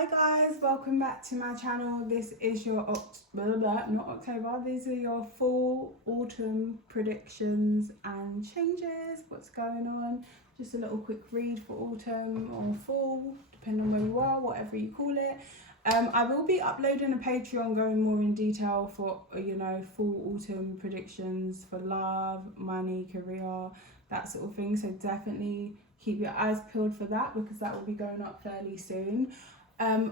Hi guys, welcome back to my channel. This is your not October. These are your fall autumn predictions and changes. What's going on? Just a little quick read for autumn or fall, depending on where you are, whatever you call it. I will be uploading a Patreon going more in detail for fall autumn predictions for love, money, career, that sort of thing. So definitely keep your eyes peeled for that because that will be going up fairly soon.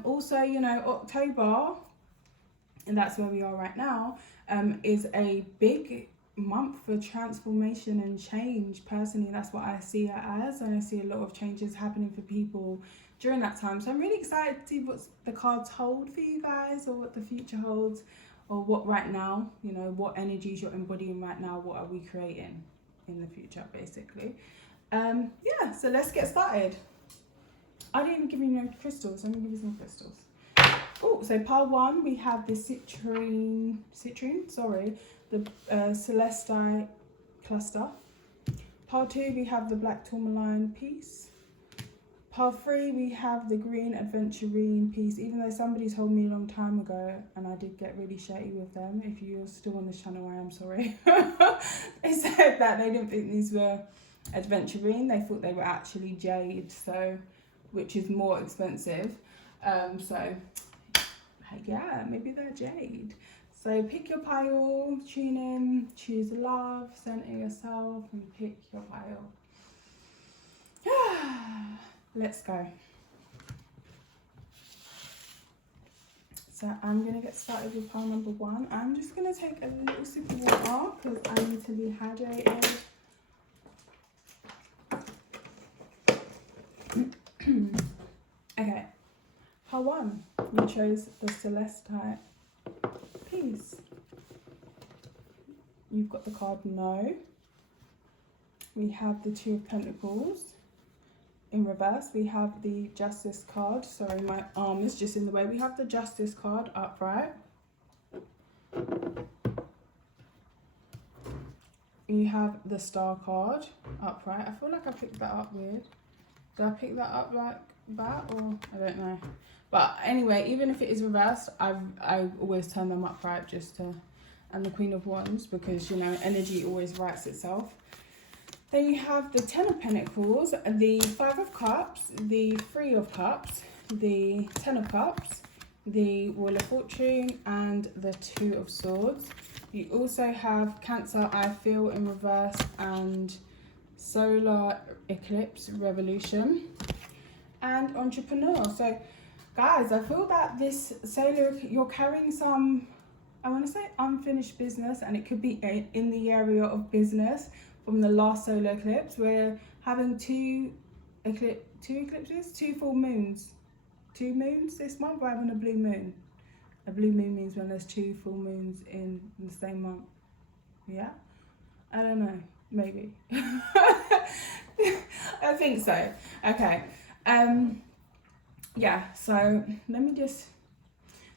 Also, October, and that's where we are right now, is a big month for transformation and change. Personally, that's what I see it as, and I see a lot of changes happening for people during that time. So I'm really excited to see what the cards hold for you guys, or what the future holds, or what right now, what energies you're embodying right now, what are we creating in the future, basically. So let's get started. I didn't even give you no crystals. I'm gonna give you some crystals. Oh, so pile one, we have the citrine, the Celestite cluster. Pile two, we have the black Tourmline piece. Pile three, we have the green aventurine piece. Even though somebody told me a long time ago, and I did get really shitty with them. If you're still on this channel, I am sorry. They said that they didn't think these were aventurine. They thought they were actually jade. So, which is more expensive. Yeah, maybe they're jade. So pick your pile, tune in, choose love, center yourself, and pick your pile. Let's go. So I'm gonna get started with pile number one. I'm just gonna take a little sip of water because I need to be hydrated. Okay, pile one, you chose the Celestite piece. You've got the card No. We have the Two of Pentacles. In reverse, we have the Justice card. Sorry, my arm is just in the way. We have the Justice card upright. You have the Star card upright. I feel like I picked that up weird. Did I pick that up like that, or I don't know? But anyway, even if it is reversed, I always turn them upright and the Queen of Wands, because energy always rights itself. Then you have the Ten of Pentacles, the Five of Cups, the Three of Cups, the Ten of Cups, the Wheel of Fortune, and the Two of Swords. You also have Cancer, I Feel, in reverse, and Solar Eclipse, Revolution, and Entrepreneur. So guys, I feel that this solar, you're carrying some, I want to say unfinished business, and it could be in the area of business from the last solar eclipse. We're having two full moons, 2 moons this month. We're having a blue moon. A blue moon means when there's 2 full moons in the same month. Yeah, I don't know, maybe. I think so. Okay. Yeah, so let me just,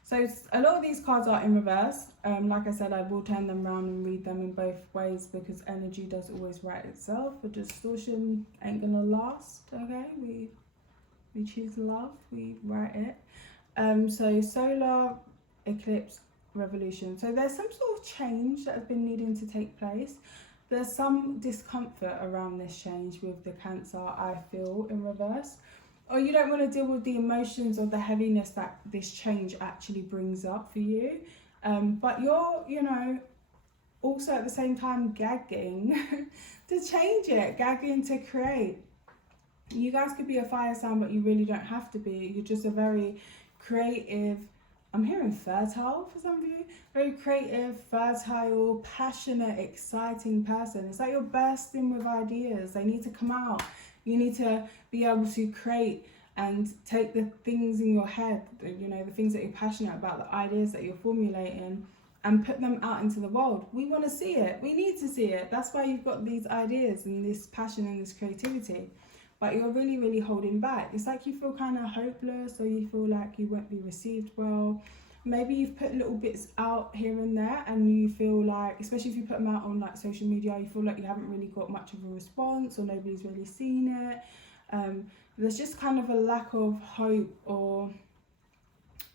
so a lot of these cards are in reverse. Like I said, I will turn them around and read them in both ways because energy does always right itself. But distortion ain't gonna last, okay? We choose love, we write it. So solar eclipse, revolution. So there's some sort of change that has been needing to take place. There's some discomfort around this change with the Cancer, I Feel, in reverse. Or you don't want to deal with the emotions or the heaviness that this change actually brings up for you. But you're, also at the same time gagging to change it, gagging to create. You guys could be a fire sign, but you really don't have to be. You're just a very creative, I'm hearing fertile for some of you, very creative, fertile, passionate, exciting person. It's like you're bursting with ideas. They need to come out. You need to be able to create and take the things in your head, the things that you're passionate about, the ideas that you're formulating, and put them out into the world. We want to see it. We need to see it. That's why you've got these ideas and this passion and this creativity. But you're really, really holding back. It's like you feel kind of hopeless, or you feel like you won't be received well. Maybe you've put little bits out here and there, and you feel like, especially if you put them out on like social media, you feel like you haven't really got much of a response, or nobody's really seen it. There's just kind of a lack of hope, or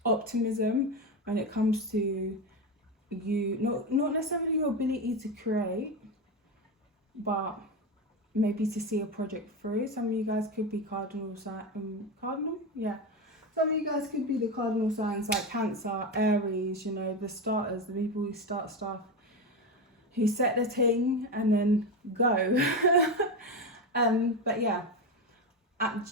optimism when it comes to you, not necessarily your ability to create, but maybe to see a project through. Some of you guys could be cardinal, yeah. Some of you guys could be the cardinal signs like Cancer, Aries, you know, the starters, the people who start stuff, who set the thing and then go. But yeah,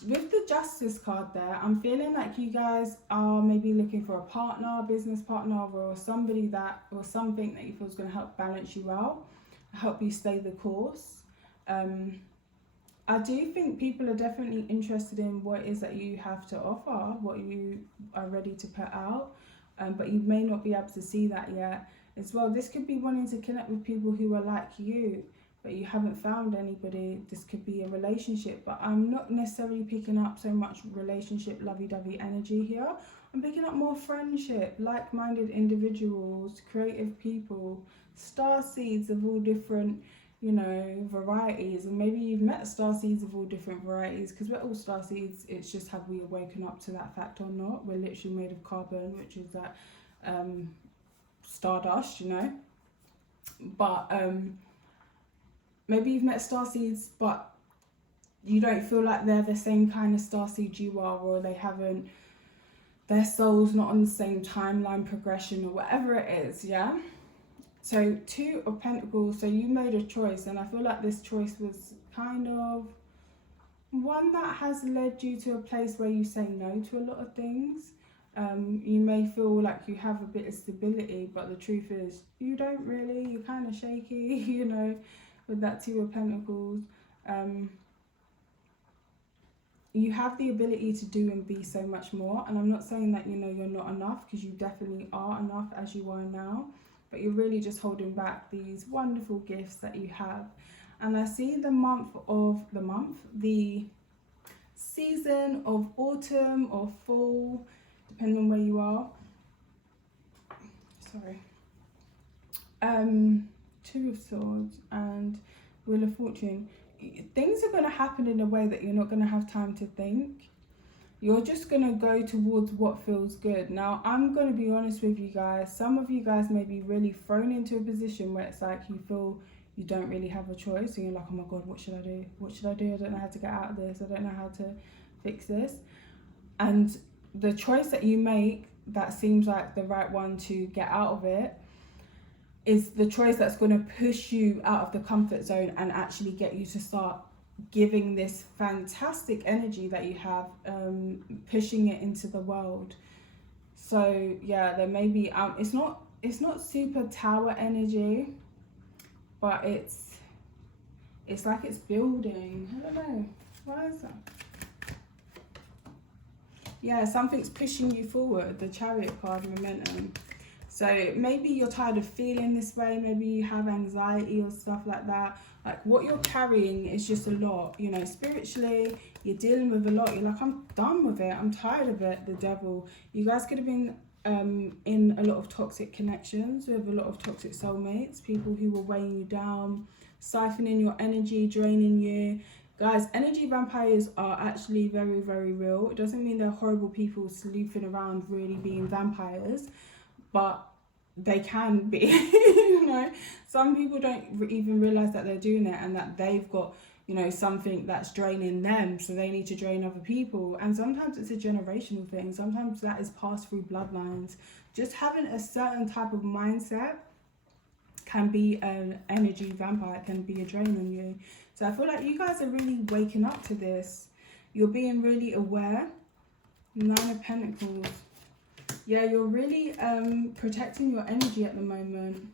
with the Justice card there, I'm feeling like you guys are maybe looking for a partner, business partner, or somebody that, or something that you feel is going to help balance you out, help you stay the course. I do think people are definitely interested in what it is that you have to offer, what you are ready to put out, but you may not be able to see that yet as well. This could be wanting to connect with people who are like you, but you haven't found anybody. This could be a relationship, but I'm not necessarily picking up so much relationship, lovey-dovey energy here. I'm picking up more friendship, like-minded individuals, creative people, star seeds of all different, you know, varieties. And maybe you've met star seeds of all different varieties, because we're all star seeds. It's just, have we awaken up to that fact or not? We're literally made of carbon, which is that stardust, you know. But maybe you've met starseeds, but you don't feel like they're the same kind of starseed you are, or they haven't, their soul's not on the same timeline progression, or whatever it is, yeah? So 2 of Pentacles, so you made a choice, and I feel like this choice was kind of one that has led you to a place where you say no to a lot of things. You may feel like you have a bit of stability, but the truth is you don't really, you're kind of shaky, you know, with that 2 of Pentacles. You have the ability to do and be so much more, and I'm not saying that, you know, you're not enough, because you definitely are enough as you are now, but you're really just holding back these wonderful gifts that you have. And I see the season of autumn or fall, depending on where you are. Sorry. 2 of Swords and Wheel of Fortune. Things are going to happen in a way that you're not going to have time to think. You're just going to go towards what feels good. Now, I'm going to be honest with you guys. Some of you guys may be really thrown into a position where it's like you feel you don't really have a choice. And you're like, oh my God, what should I do? What should I do? I don't know how to get out of this. I don't know how to fix this. And the choice that you make that seems like the right one to get out of it is the choice that's going to push you out of the comfort zone and actually get you to start giving this fantastic energy that you have, pushing it into the world. So yeah, there may be it's not super tower energy, but it's like it's building. I don't know, why is that? Yeah, something's pushing you forward, the Chariot card, momentum. So maybe you're tired of feeling this way, maybe you have anxiety or stuff like that. Like what you're carrying is just a lot, you know, spiritually, you're dealing with a lot. You're like, I'm done with it, I'm tired of it, the devil. You guys could have been in a lot of toxic connections with a lot of toxic soulmates, people who were weighing you down, siphoning your energy, draining you. Guys, energy vampires are actually very, very real. It doesn't mean they're horrible people sleuthing around really being vampires, but they can be, you know. Some people don't even realize that they're doing it and that they've got, you know, something that's draining them, so they need to drain other people. And sometimes it's a generational thing. Sometimes that is passed through bloodlines. Just having a certain type of mindset can be an energy vampire, can be a drain on you. So I feel like you guys are really waking up to this. You're being really aware. 9 of Pentacles. Yeah, you're really protecting your energy at the moment.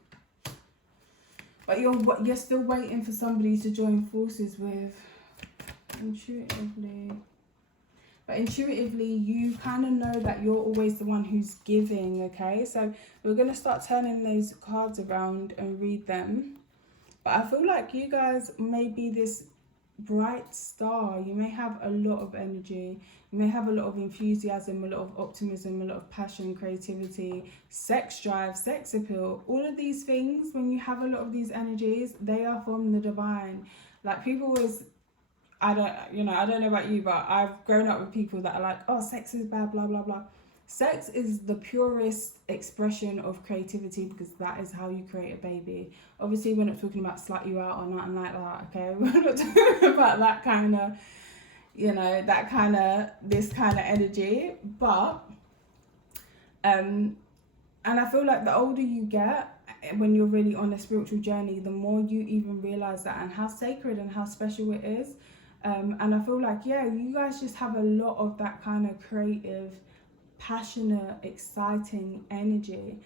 But you're still waiting for somebody to join forces with. Intuitively. But intuitively, you kind of know that you're always the one who's giving, okay? So we're going to start turning those cards around and read them. But I feel like you guys may be this bright star. You may have a lot of energy. You may have a lot of enthusiasm, a lot of optimism, a lot of passion, creativity, sex drive, sex appeal. All of these things, when you have a lot of these energies, they are from the divine. Like people always, I don't know about you, but I've grown up with people that are like, oh, sex is bad, blah, blah, blah. Sex is the purest expression of creativity because that is how you create a baby. Obviously, we're not talking about slut you out or nothing like that, okay? We're not talking about that kind of, this kind of energy. But, and I feel like the older you get, when you're really on a spiritual journey, the more you even realize that and how sacred and how special it is. And I feel like, yeah, you guys just have a lot of that kind of creative, passionate, exciting energy.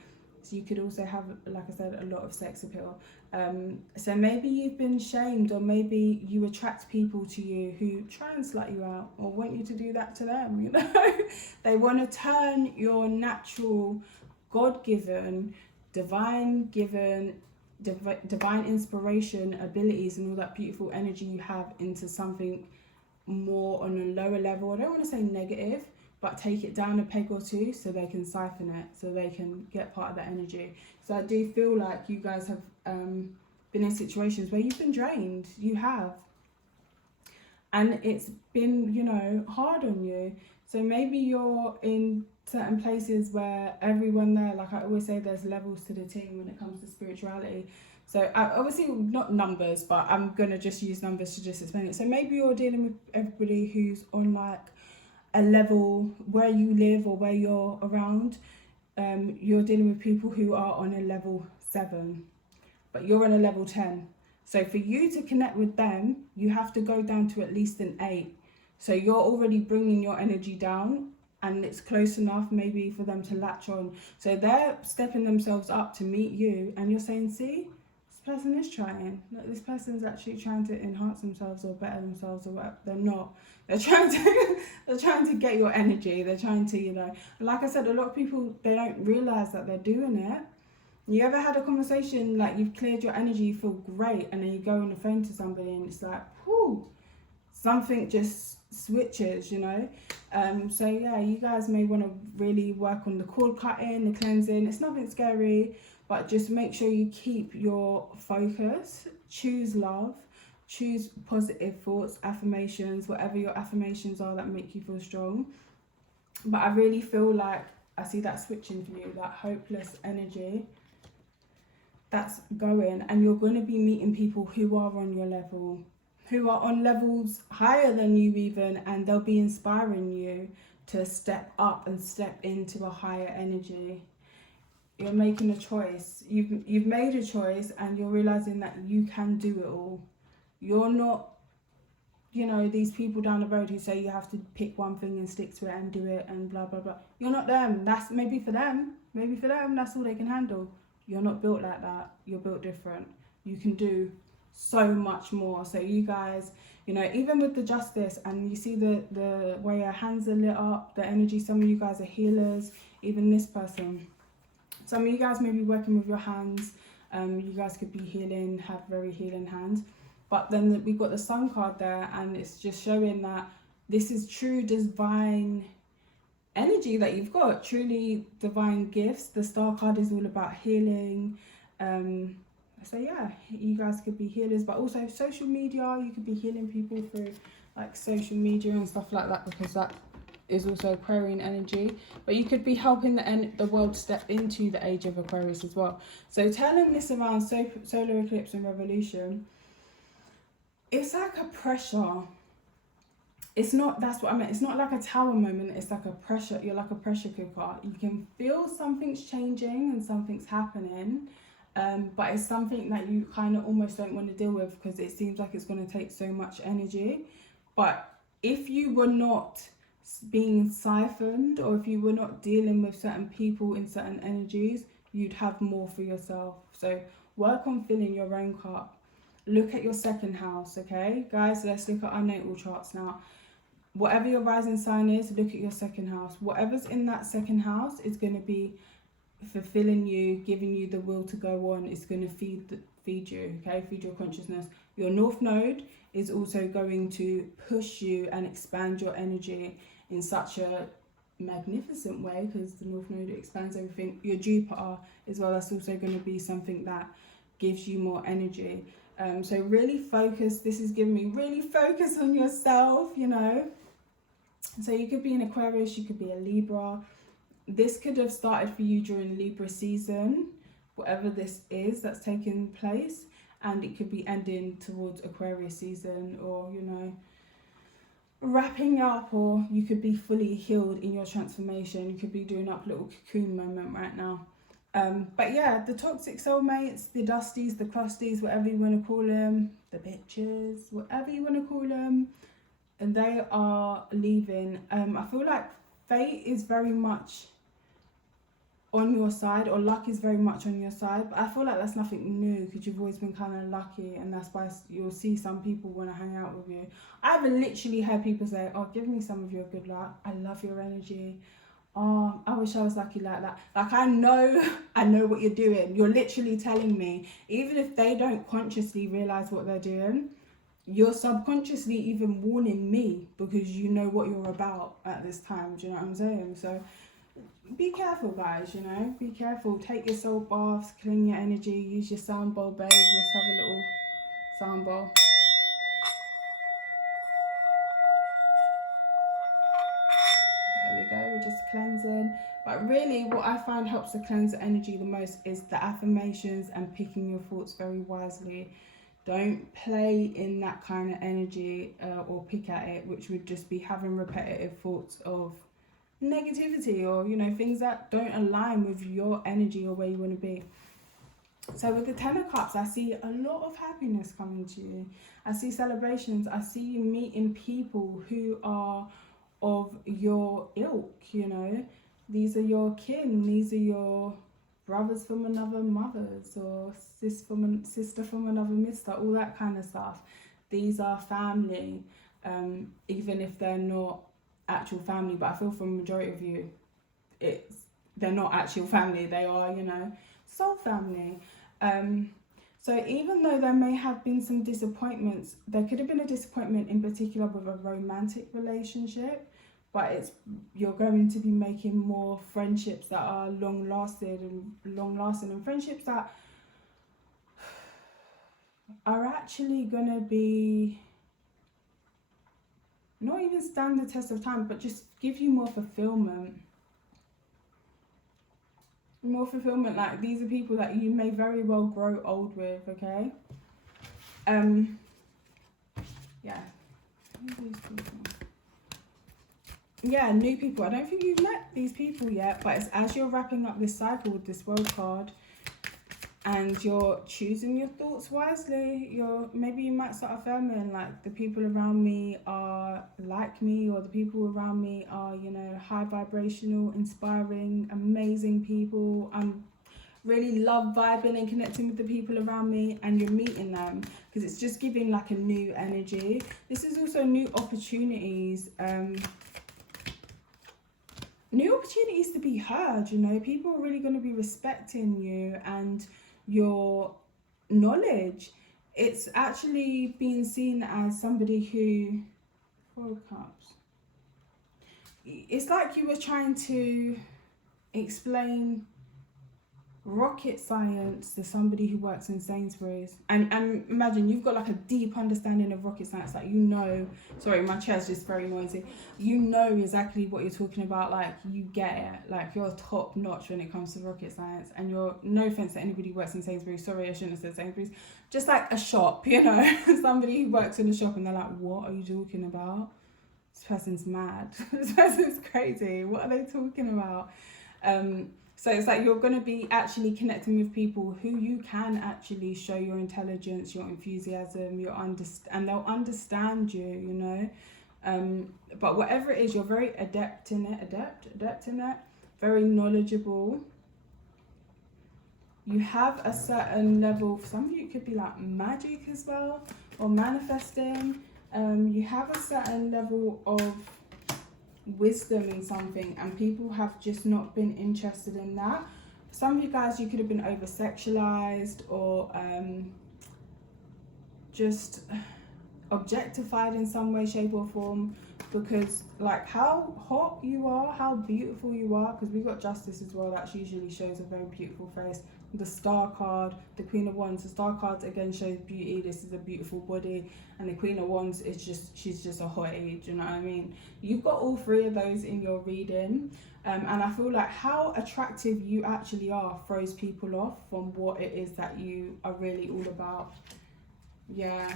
So you could also have, like I said, a lot of sex appeal. So maybe you've been shamed, or maybe you attract people to you who try and slut you out or want you to do that to them, you know. They want to turn your natural, God-given, divine inspiration, abilities, and all that beautiful energy you have into something more on a lower level. I don't want to say negative, but take it down a peg or two so they can siphon it, so they can get part of that energy. So I do feel like you guys have been in situations where you've been drained. You have. And it's been, hard on you. So maybe you're in certain places where everyone there, like I always say, there's levels to the team when it comes to spirituality. So obviously not numbers, but I'm going to just use numbers to just explain it. So maybe you're dealing with everybody who's on like a level where you live or where you're around. You're dealing with people who are on a level 7, but you're on a level 10. So for you to connect with them, you have to go down to at least an 8. So you're already bringing your energy down, and it's close enough maybe for them to latch on. So they're stepping themselves up to meet you, and you're saying, see, this person is trying. This person's actually trying to enhance themselves or better themselves or whatever. They're not. They're trying to get your energy. They're trying to, like I said, a lot of people, they don't realize that they're doing it. You ever had a conversation like you've cleared your energy, you feel great, and then you go on the phone to somebody and it's like, whoo, something just switches, So yeah, you guys may want to really work on the cord cutting, the cleansing. It's nothing scary, but just make sure you keep your focus. Choose love, choose positive thoughts, affirmations, whatever your affirmations are that make you feel strong. But I really feel like I see that switching for you, that hopeless energy that's going, and you're going to be meeting people who are on your level, who are on levels higher than you even, and they'll be inspiring you to step up and step into a higher energy. You're making a choice. You've made a choice, and you're realizing that you can do it all. You're not, these people down the road who say you have to pick one thing and stick to it and do it and blah, blah, blah. You're not them. That's maybe for them. Maybe for them, that's all they can handle. You're not built like that. You're built different. You can do so much more. So you guys, even with the justice, and you see the way your hands are lit up, the energy, some of you guys are healers, even this person. Some of you guys may be working with your hands. You guys could be healing, have very healing hands. But then we've got the Sun card there, and it's just showing that this is true divine energy that you've got, truly divine gifts. The Star card is all about healing. So yeah, you guys could be healers, but also social media. You could be healing people through like social media and stuff like that, because that is also Aquarian energy. But you could be helping the world step into the age of Aquarius as well. So telling this around solar eclipse and revolution, it's like a pressure. It's not, that's what I meant. It's not like a tower moment. It's like a pressure. You're like a pressure cooker. You can feel something's changing and something's happening. But it's something that you kind of almost don't want to deal with, because it seems like it's going to take so much energy. But if you were not being siphoned, or if you were not dealing with certain people in certain energies, you'd have more for yourself. So work on filling your own cup. Look at your second house, okay? Guys, let's look at our natal charts now. Whatever your rising sign is, look at your second house. Whatever's in that second house is going to be fulfilling you, giving you the will to go on. It's going to feed you, okay? Feed your consciousness. Your North Node is also going to push you and expand your energy in such a magnificent way, because the North Node expands everything. Your Jupiter as well, that's also going to be something that gives you more energy. So really focus. This is giving me really focus on yourself, So you could be an Aquarius, you could be a Libra, this could have started for you during Libra season, whatever this is that's taking place, and it could be ending towards Aquarius season, or, you know, wrapping up, or you could be fully healed in your transformation. You could be doing up a little cocoon moment right now. But yeah, the toxic soulmates, the dusties, the crusties, whatever you want to call them, the bitches, whatever you want to call them, and they are leaving. I feel like fate is very much on your side, or luck is very much on your side, but I feel like that's nothing new, because you've always been kind of lucky, and that's why you'll see some people want to hang out with you. I've literally heard people say, oh, give me some of your good luck, I love your energy, oh, I wish I was lucky like that. Like, I know what you're doing. You're literally telling me, even if they don't consciously realize what they're doing, you're subconsciously even warning me, because you know what you're about at this time. Do you know what I'm saying? So be careful, guys, you know, be careful. Take your soul baths, clean your energy, use your sound bowl, babe. Let's have a little sound bowl. There we go, we're just cleansing. But really, what I find helps to cleanse the energy the most is the affirmations and picking your thoughts very wisely. Don't play in that kind of energy or pick at it, which would just be having repetitive thoughts of negativity, or, you know, things that don't align with your energy or where you want to be. So with the 10 of Cups, I see a lot of happiness coming to you. I see celebrations. I see you meeting people who are of your ilk, you know. These are your kin. These are your brothers from another mothers, or sister from another mister, all that kind of stuff. These are family, even if they're not actual family, but I feel from the majority of you, they're not actual family. They are, you know, soul family. So even though there may have been some disappointments, there could have been a disappointment in particular with a romantic relationship, but you're going to be making more friendships that are long lasting, and friendships that are actually gonna be not even stand the test of time, but just give you more fulfillment. More fulfillment. Like, these are people that you may very well grow old with, okay? Yeah. Yeah, new people. I don't think you've met these people yet, but it's as you're wrapping up this cycle with this World card, and you're choosing your thoughts wisely, maybe you might start affirming, like, the people around me are like me, or the people around me are, you know, high vibrational, inspiring, amazing people. I'm really love vibing and connecting with the people around me, and you're meeting them, because it's just giving like a new energy. This is also new opportunities, new opportunities to be heard, you know. People are really going to be respecting you and your knowledge. It's actually being seen as somebody who, 4 of Cups, it's like you were trying to explain rocket science to somebody who works in Sainsbury's, and imagine you've got like a deep understanding of rocket science, like, you know, sorry, my chair's just very noisy, you know exactly what you're talking about, like, you get it, like, you're top notch when it comes to rocket science, and you're, no offense to anybody who works in Sainsbury's, sorry, I shouldn't have said Sainsbury's, just like a shop, you know, somebody who works in a shop and they're like, what are you talking about? This person's mad. This person's crazy. What are they talking about? So it's like you're going to be actually connecting with people who you can actually show your intelligence, your enthusiasm, and they'll understand you, you know. But whatever it is, you're very adept in it, very knowledgeable. You have a certain level, for some of you it could be like magic as well, or manifesting. You have a certain level of wisdom in something, and people have just not been interested in that. Some of you guys, you could have been over sexualized, or just objectified in some way, shape or form, because like how hot you are, how beautiful you are, because we got Justice as well, that usually shows a very beautiful face. The Star card, the Queen of Wands, the Star card again shows beauty, this is a beautiful body, and the Queen of Wands is just, she's just a hottie, do you know what I mean? You've got all three of those in your reading, and I feel like how attractive you actually are throws people off from what it is that you are really all about. Yeah.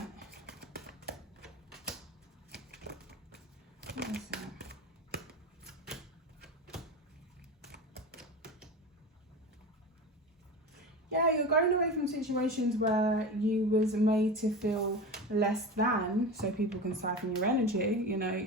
Yeah, you're going away from situations where you was made to feel less than, so people can siphon your energy. You know,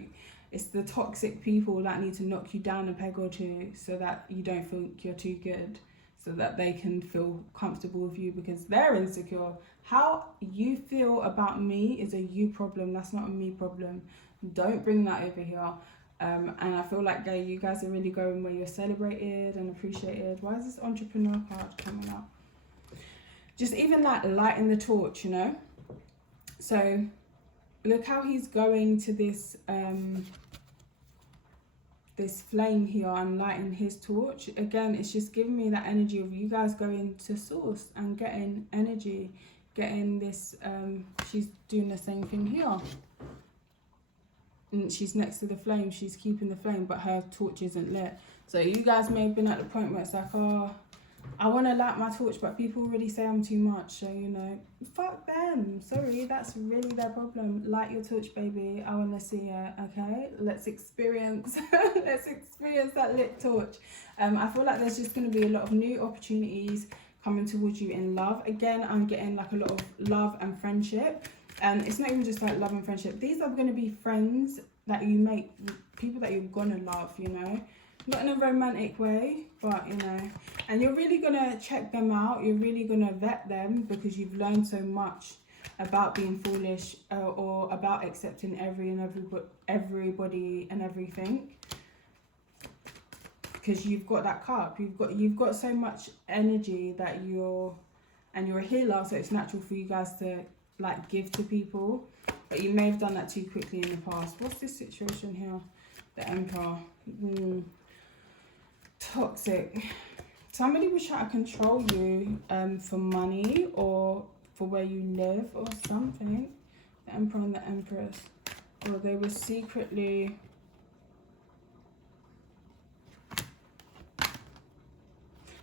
it's the toxic people that need to knock you down a peg or two so that you don't think you're too good, so that they can feel comfortable with you because they're insecure. How you feel about me is a you problem, that's not a me problem. Don't bring that over here. And I feel like, you guys are really going where you're celebrated and appreciated. Why is this entrepreneur card coming up? Just even like lighting the torch, you know? So look how he's going to this this flame here and lighting his torch. Again, it's just giving me that energy of you guys going to source and getting energy, getting this, she's doing the same thing here. And she's next to the flame, she's keeping the flame, but her torch isn't lit. So you guys may have been at the point where it's like, oh, I want to light my torch, but people already say I'm too much. So, you know, fuck them. Sorry, that's really their problem. Light your torch, baby. I want to see it, okay? Let's experience, let's experience that lit torch. I feel like there's just going to be a lot of new opportunities coming towards you in love. Again, I'm getting like a lot of love and friendship. And it's not even just like love and friendship. These are going to be friends that you make, people that you're going to love, you know. Not in a romantic way, but, you know. And you're really going to check them out. You're really going to vet them because you've learned so much about being foolish or about accepting everybody and everything. Because you've got that cup. You've got so much energy that you're a healer, so it's natural for you guys to like give to people, but you may have done that too quickly in the past. What's this situation here? The Emperor. Toxic. Somebody was trying to control you for money or for where you live or something. The Emperor and the Empress. Or they were secretly...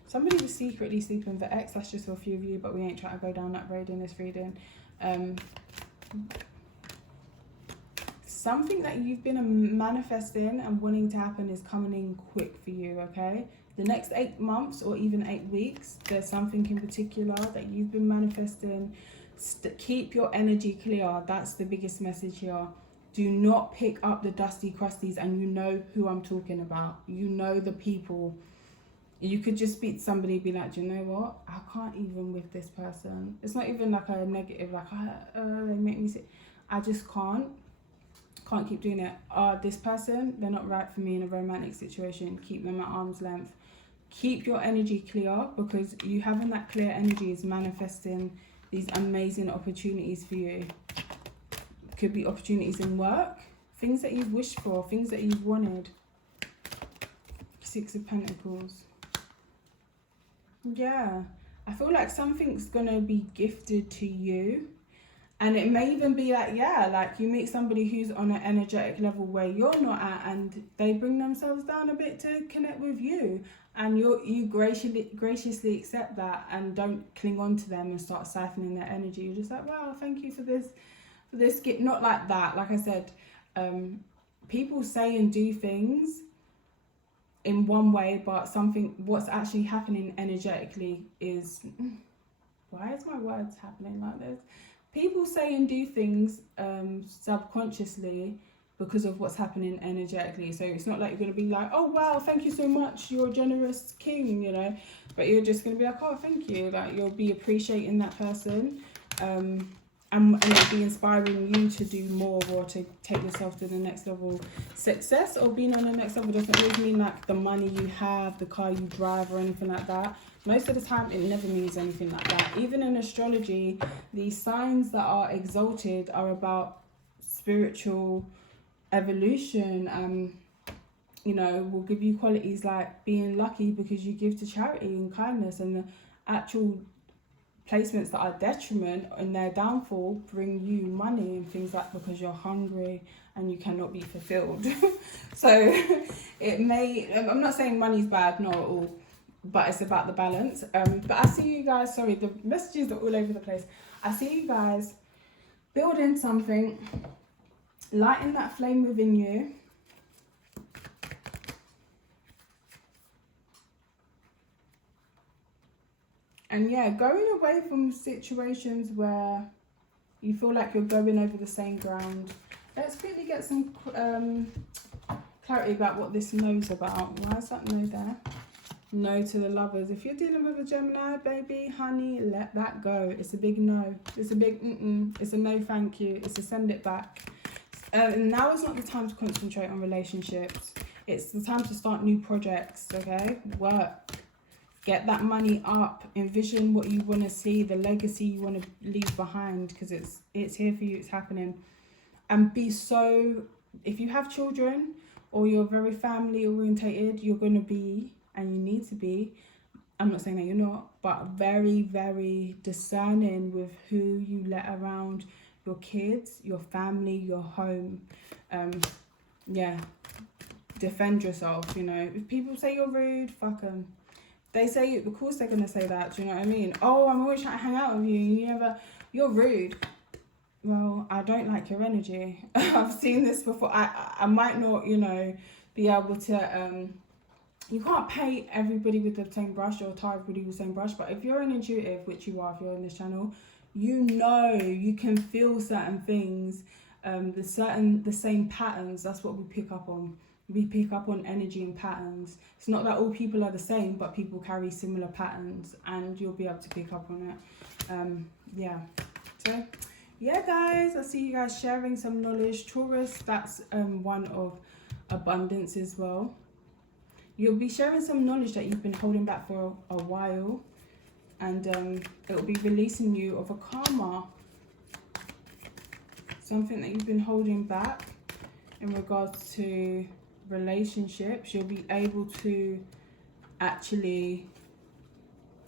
Somebody was secretly sleeping with the ex. That's just for a few of you, but we ain't trying to go down that road in this reading. Something that you've been manifesting and wanting to happen is coming in quick for you, okay? The next 8 months or even 8 weeks, there's something in particular that you've been manifesting. Keep your energy clear. That's the biggest message here. Do not pick up the dusty crusties, and you know who I'm talking about. You know the people. You could just speak to somebody and be like, do you know what? I can't even with this person. It's not even like a negative, like, they make me sick. I just can't keep doing it. This person, they're not right for me in a romantic situation. Keep them at arm's length. Keep your energy clear, because you having that clear energy is manifesting these amazing opportunities for you. Could be opportunities in work, things that you've wished for, things that you've wanted. 6 of Pentacles. Yeah, I feel like something's gonna be gifted to you, and it may even be like, yeah, like you meet somebody who's on an energetic level where you're not at, and they bring themselves down a bit to connect with you, and you graciously accept that and don't cling on to them and start siphoning their energy. You're just like, wow, thank you for this gift. Not like that. Like I said, people say and do things in one way, but what's actually happening energetically is, why is my words happening like this? People say and do things subconsciously because of what's happening energetically. So it's not like you're going to be like, oh wow, thank you so much, you're a generous king, you know, but you're just going to be like, oh thank you. Like, you'll be appreciating that person, and it'll be inspiring you to do more or to take yourself to the next level. Success or being on the next level doesn't always mean like the money you have, the car you drive, or anything like that. Most of the time it never means anything like that. Even in astrology, the signs that are exalted are about spiritual evolution. You know, will give you qualities like being lucky because you give to charity and kindness, and the actual placements that are detriment in their downfall bring you money and things like because you're hungry and you cannot be fulfilled. So it may, I'm not saying money's bad, not at all, but it's about the balance. But I see you guys, sorry, the messages are all over the place. I see you guys building something, lighting that flame within you. And yeah, going away from situations where you feel like you're going over the same ground. Let's quickly get some clarity about what this no's about. Why is that no there? No to the lovers. If you're dealing with a Gemini, baby, honey, let that go. It's a big no. It's a big It's a no thank you. It's a send it back. Now is not the time to concentrate on relationships. It's the time to start new projects, okay? Work. Get that money up. Envision what you want to see, the legacy you want to leave behind, because it's here for you, it's happening. And be so, if you have children or you're very family orientated, you're going to be, and you need to be, I'm not saying that you're not, but very, very discerning with who you let around your kids, your family, your home. Yeah, defend yourself, you know. If people say you're rude, fuck them. They say, of course they're going to say that, do you know what I mean? Oh, I'm always trying to hang out with you, you're rude. Well, I don't like your energy. I've seen this before. I might not, you know, be able to, you can't paint everybody with the same brush or tar everybody with the same brush, but if you're an intuitive, which you are if you're on this channel, you know, you can feel certain things, the same patterns. That's what we pick up on. We pick up on energy and patterns. It's not that all people are the same, but people carry similar patterns, and you'll be able to pick up on it. Yeah. So, yeah, guys, I see you guys sharing some knowledge. Taurus, that's one of abundance as well. You'll be sharing some knowledge that you've been holding back for a while, and it will be releasing you of a karma. Something that you've been holding back in regards to relationships. You'll be able to actually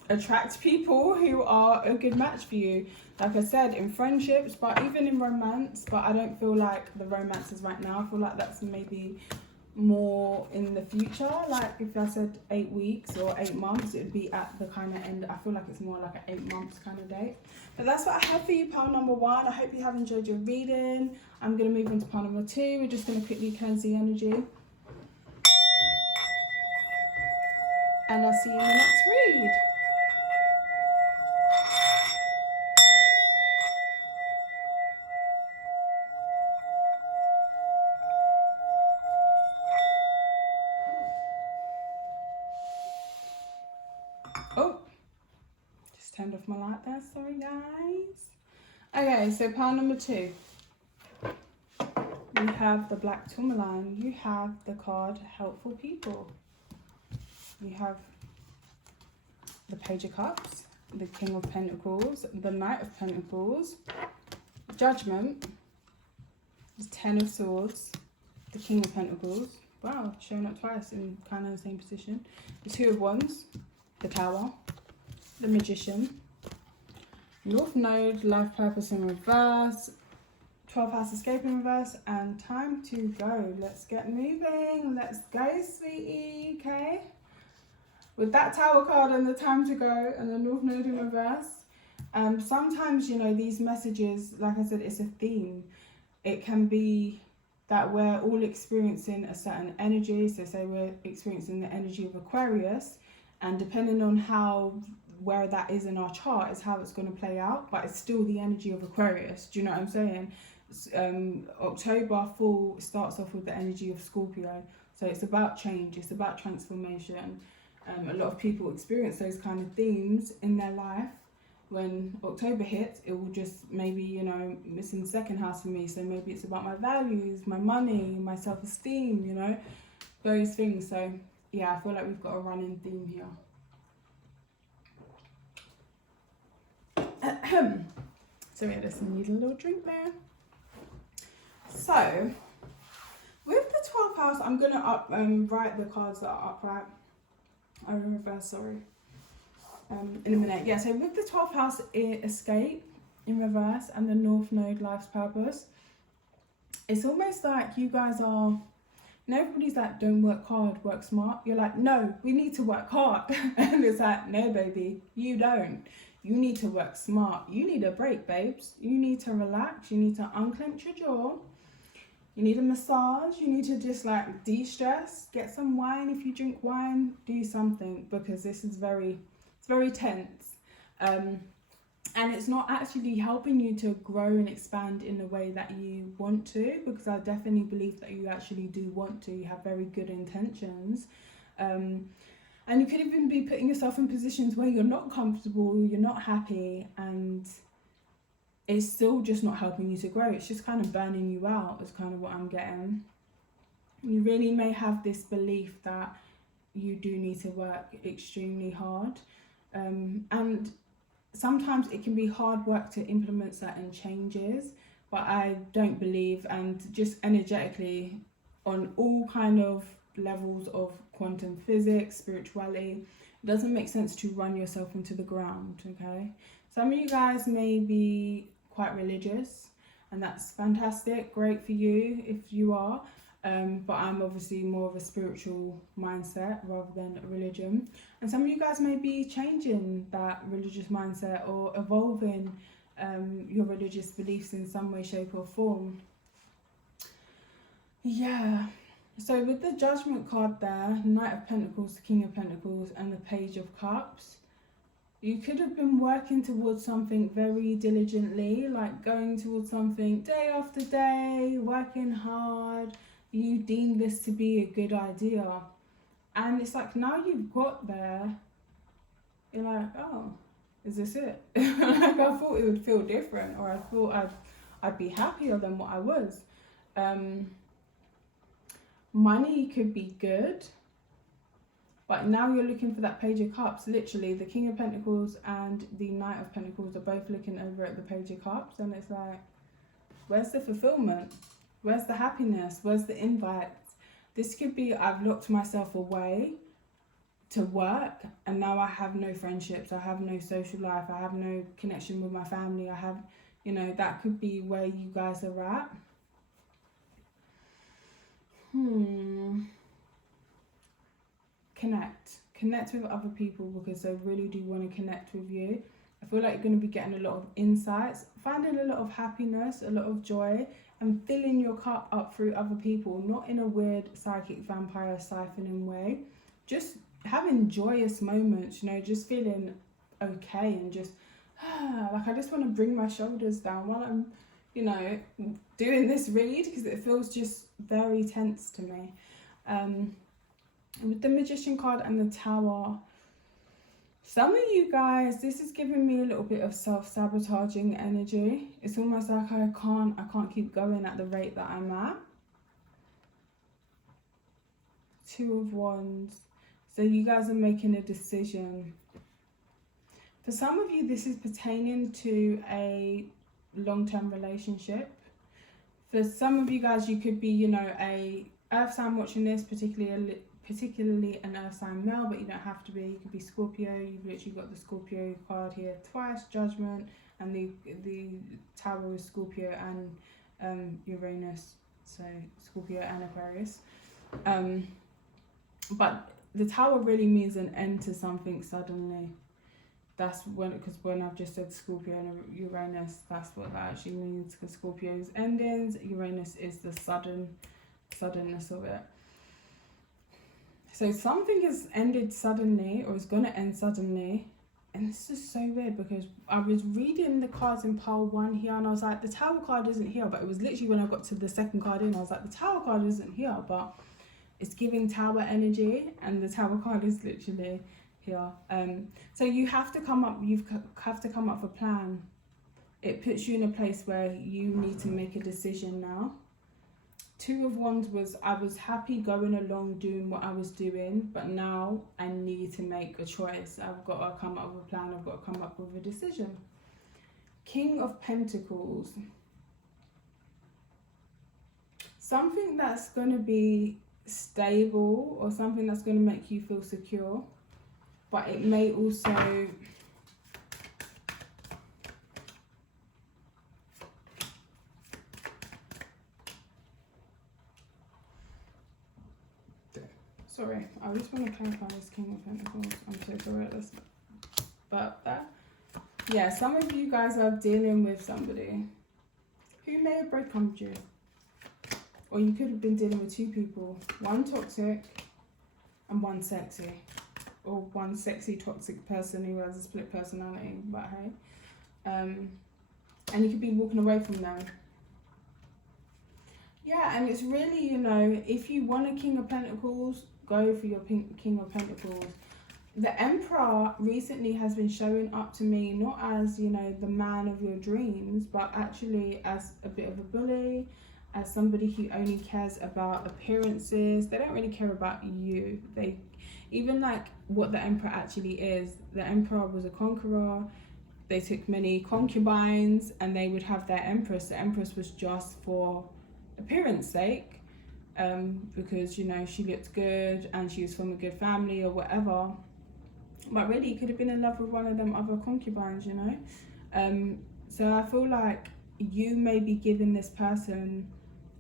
attract people who are a good match for you, like I said, in friendships, but even in romance. But I don't feel like the romance is right now. I feel like that's maybe more in the future. Like if I said 8 weeks or 8 months, it'd be at the kind of end. I feel like it's more like an 8 months kind of date. But that's what I have for you, pile number 1. I hope you have enjoyed your reading. I'm going to move on to pile number 2. We're just going to quickly cleanse the energy, and I'll see you in the next read. Oh, just turned off my light there, sorry guys. Okay, so pile number 2. We have the Black Tourmline. You have the card Helpful People. You have the Page of Cups, the King of Pentacles, the Knight of Pentacles, Judgment, the 10 of Swords, the King of Pentacles. Wow, showing up twice in kind of the same position. The 2 of Wands, the Tower, the Magician, North Node, Life Purpose in reverse, 12th House Escape in reverse, and time to go. Let's get moving. Let's go, sweetie. Okay. With that Tower card and the time to go and the North Node in reverse, sometimes, you know, these messages, like I said, it's a theme. It can be that we're all experiencing a certain energy. So say we're experiencing the energy of Aquarius, and depending on where that is in our chart is how it's going to play out, but it's still the energy of Aquarius. Do you know what I'm saying? October full starts off with the energy of Scorpio, so it's about change, it's about transformation. A lot of people experience those kind of themes in their life. When October hits, it will just maybe, you know, it's in the 2nd house for me, so maybe it's about my values, my money, my self-esteem, you know, those things. So yeah, I feel like we've got a running theme here. Sorry, I just need a little drink there. So, with the 12th house, I'm going to write the cards that are upright. I reverse, sorry. In a minute. Yeah, so with the 12th house, escape in reverse and the North Node, life's purpose. It's almost like you guys are, everybody's like, don't work hard, work smart. You're like, no, we need to work hard. And it's like, no, baby, you don't. You need to work smart. You need a break, babes. You need to relax. You need to unclench your jaw. You need a massage. You need to just like de-stress. Get some wine if you drink wine. Do something, because this is very tense. And it's not actually helping you to grow and expand in the way that you want to, because I definitely believe that you actually do want to. You have very good intentions. And you could even be putting yourself in positions where you're not comfortable, you're not happy, and it's still just not helping you to grow. It's just kind of burning you out, is kind of what I'm getting. You really may have this belief that you do need to work extremely hard. And sometimes it can be hard work to implement certain changes, but I don't believe, and just energetically on all kind of levels of quantum physics, spirituality, it doesn't make sense to run yourself into the ground, okay? Some of you guys may be quite religious, and that's fantastic, great for you if you are, but I'm obviously more of a spiritual mindset rather than a religion. And some of you guys may be changing that religious mindset or evolving your religious beliefs in some way, shape or form. Yeah. So with the Judgment card there, Knight of Pentacles, the King of Pentacles and the Page of Cups, you could have been working towards something very diligently, like going towards something day after day, working hard. You deem this to be a good idea. And it's like, now you've got there, you're like, oh, is this it? Like, I thought it would feel different, or I thought I'd be happier than what I was. Money could be good, but now you're looking for that Page of Cups. Literally, the King of Pentacles and the Knight of Pentacles are both looking over at the Page of Cups, and it's like, where's the fulfillment? Where's the happiness? Where's the invite? This could be, I've locked myself away to work, and now I have no friendships, I have no social life, I have no connection with my family, I have, that could be where you guys are at. Connect with other people, because they really do want to connect with you. I feel like you're going to be getting a lot of insights, finding a lot of happiness, a lot of joy, and filling your cup up through other people, not in a weird psychic vampire siphoning way, just having joyous moments, just feeling okay, and just like, I just want to bring my shoulders down while I'm doing this read, because it feels just very tense to me. With the Magician card and the Tower, some of you guys, this is giving me a little bit of self-sabotaging energy. It's almost like I can't keep going at the rate that I'm at. Two of Wands. So you guys are making a decision. For some of you, this is pertaining to a long-term relationship. For some of you guys, you could be, a earth sign watching this, particularly an earth sign male, but you don't have to be. You could be Scorpio. You've literally got the Scorpio card here twice, Judgment, and the Tower is Scorpio and Uranus, so Scorpio and Aquarius. But the Tower really means an end to something suddenly. That's because when I've just said Scorpio and Uranus, that's what that actually means, because Scorpio is endings, Uranus is the suddenness of it. So something has ended suddenly, or is going to end suddenly, and it's just so weird, because I was reading the cards in pile 1 here, and I was like, the Tower card isn't here, but it was literally when I got to the second card in, I was like, the Tower card isn't here, but it's giving Tower energy, and the Tower card is literally here. So you have to come up with a plan. It puts you in a place where you need to make a decision now. Two of Wands was, I was happy going along doing what I was doing, but now I need to make a choice. I've got to come up with a plan, I've got to come up with a decision. King of Pentacles. something that's going to be stable or something that's going to make you feel secure, but it may also sorry, I just want to clarify this King of Pentacles. I'm so sorry about that. Yeah, some of you guys are dealing with somebody who may have breadcrumbed you. Or you could have been dealing with two people. One toxic and one sexy. Or one sexy toxic person who has a split personality. But hey. And you could be walking away from them. Yeah, and it's really, you know, if you want a King of Pentacles, go for your King of Pentacles. The Emperor recently has been showing up to me not as, you know, the man of your dreams, but actually as a bit of a bully, as somebody who only cares about appearances. They don't really care about you. They, even like what the Emperor actually is, the Emperor was a conqueror. They took many concubines and they would have their Empress. The Empress was just for appearance sake, because, you know, she looked good and she was from a good family or whatever. But really, you could have been in love with one of them other concubines, you know. So I feel like you may be giving this person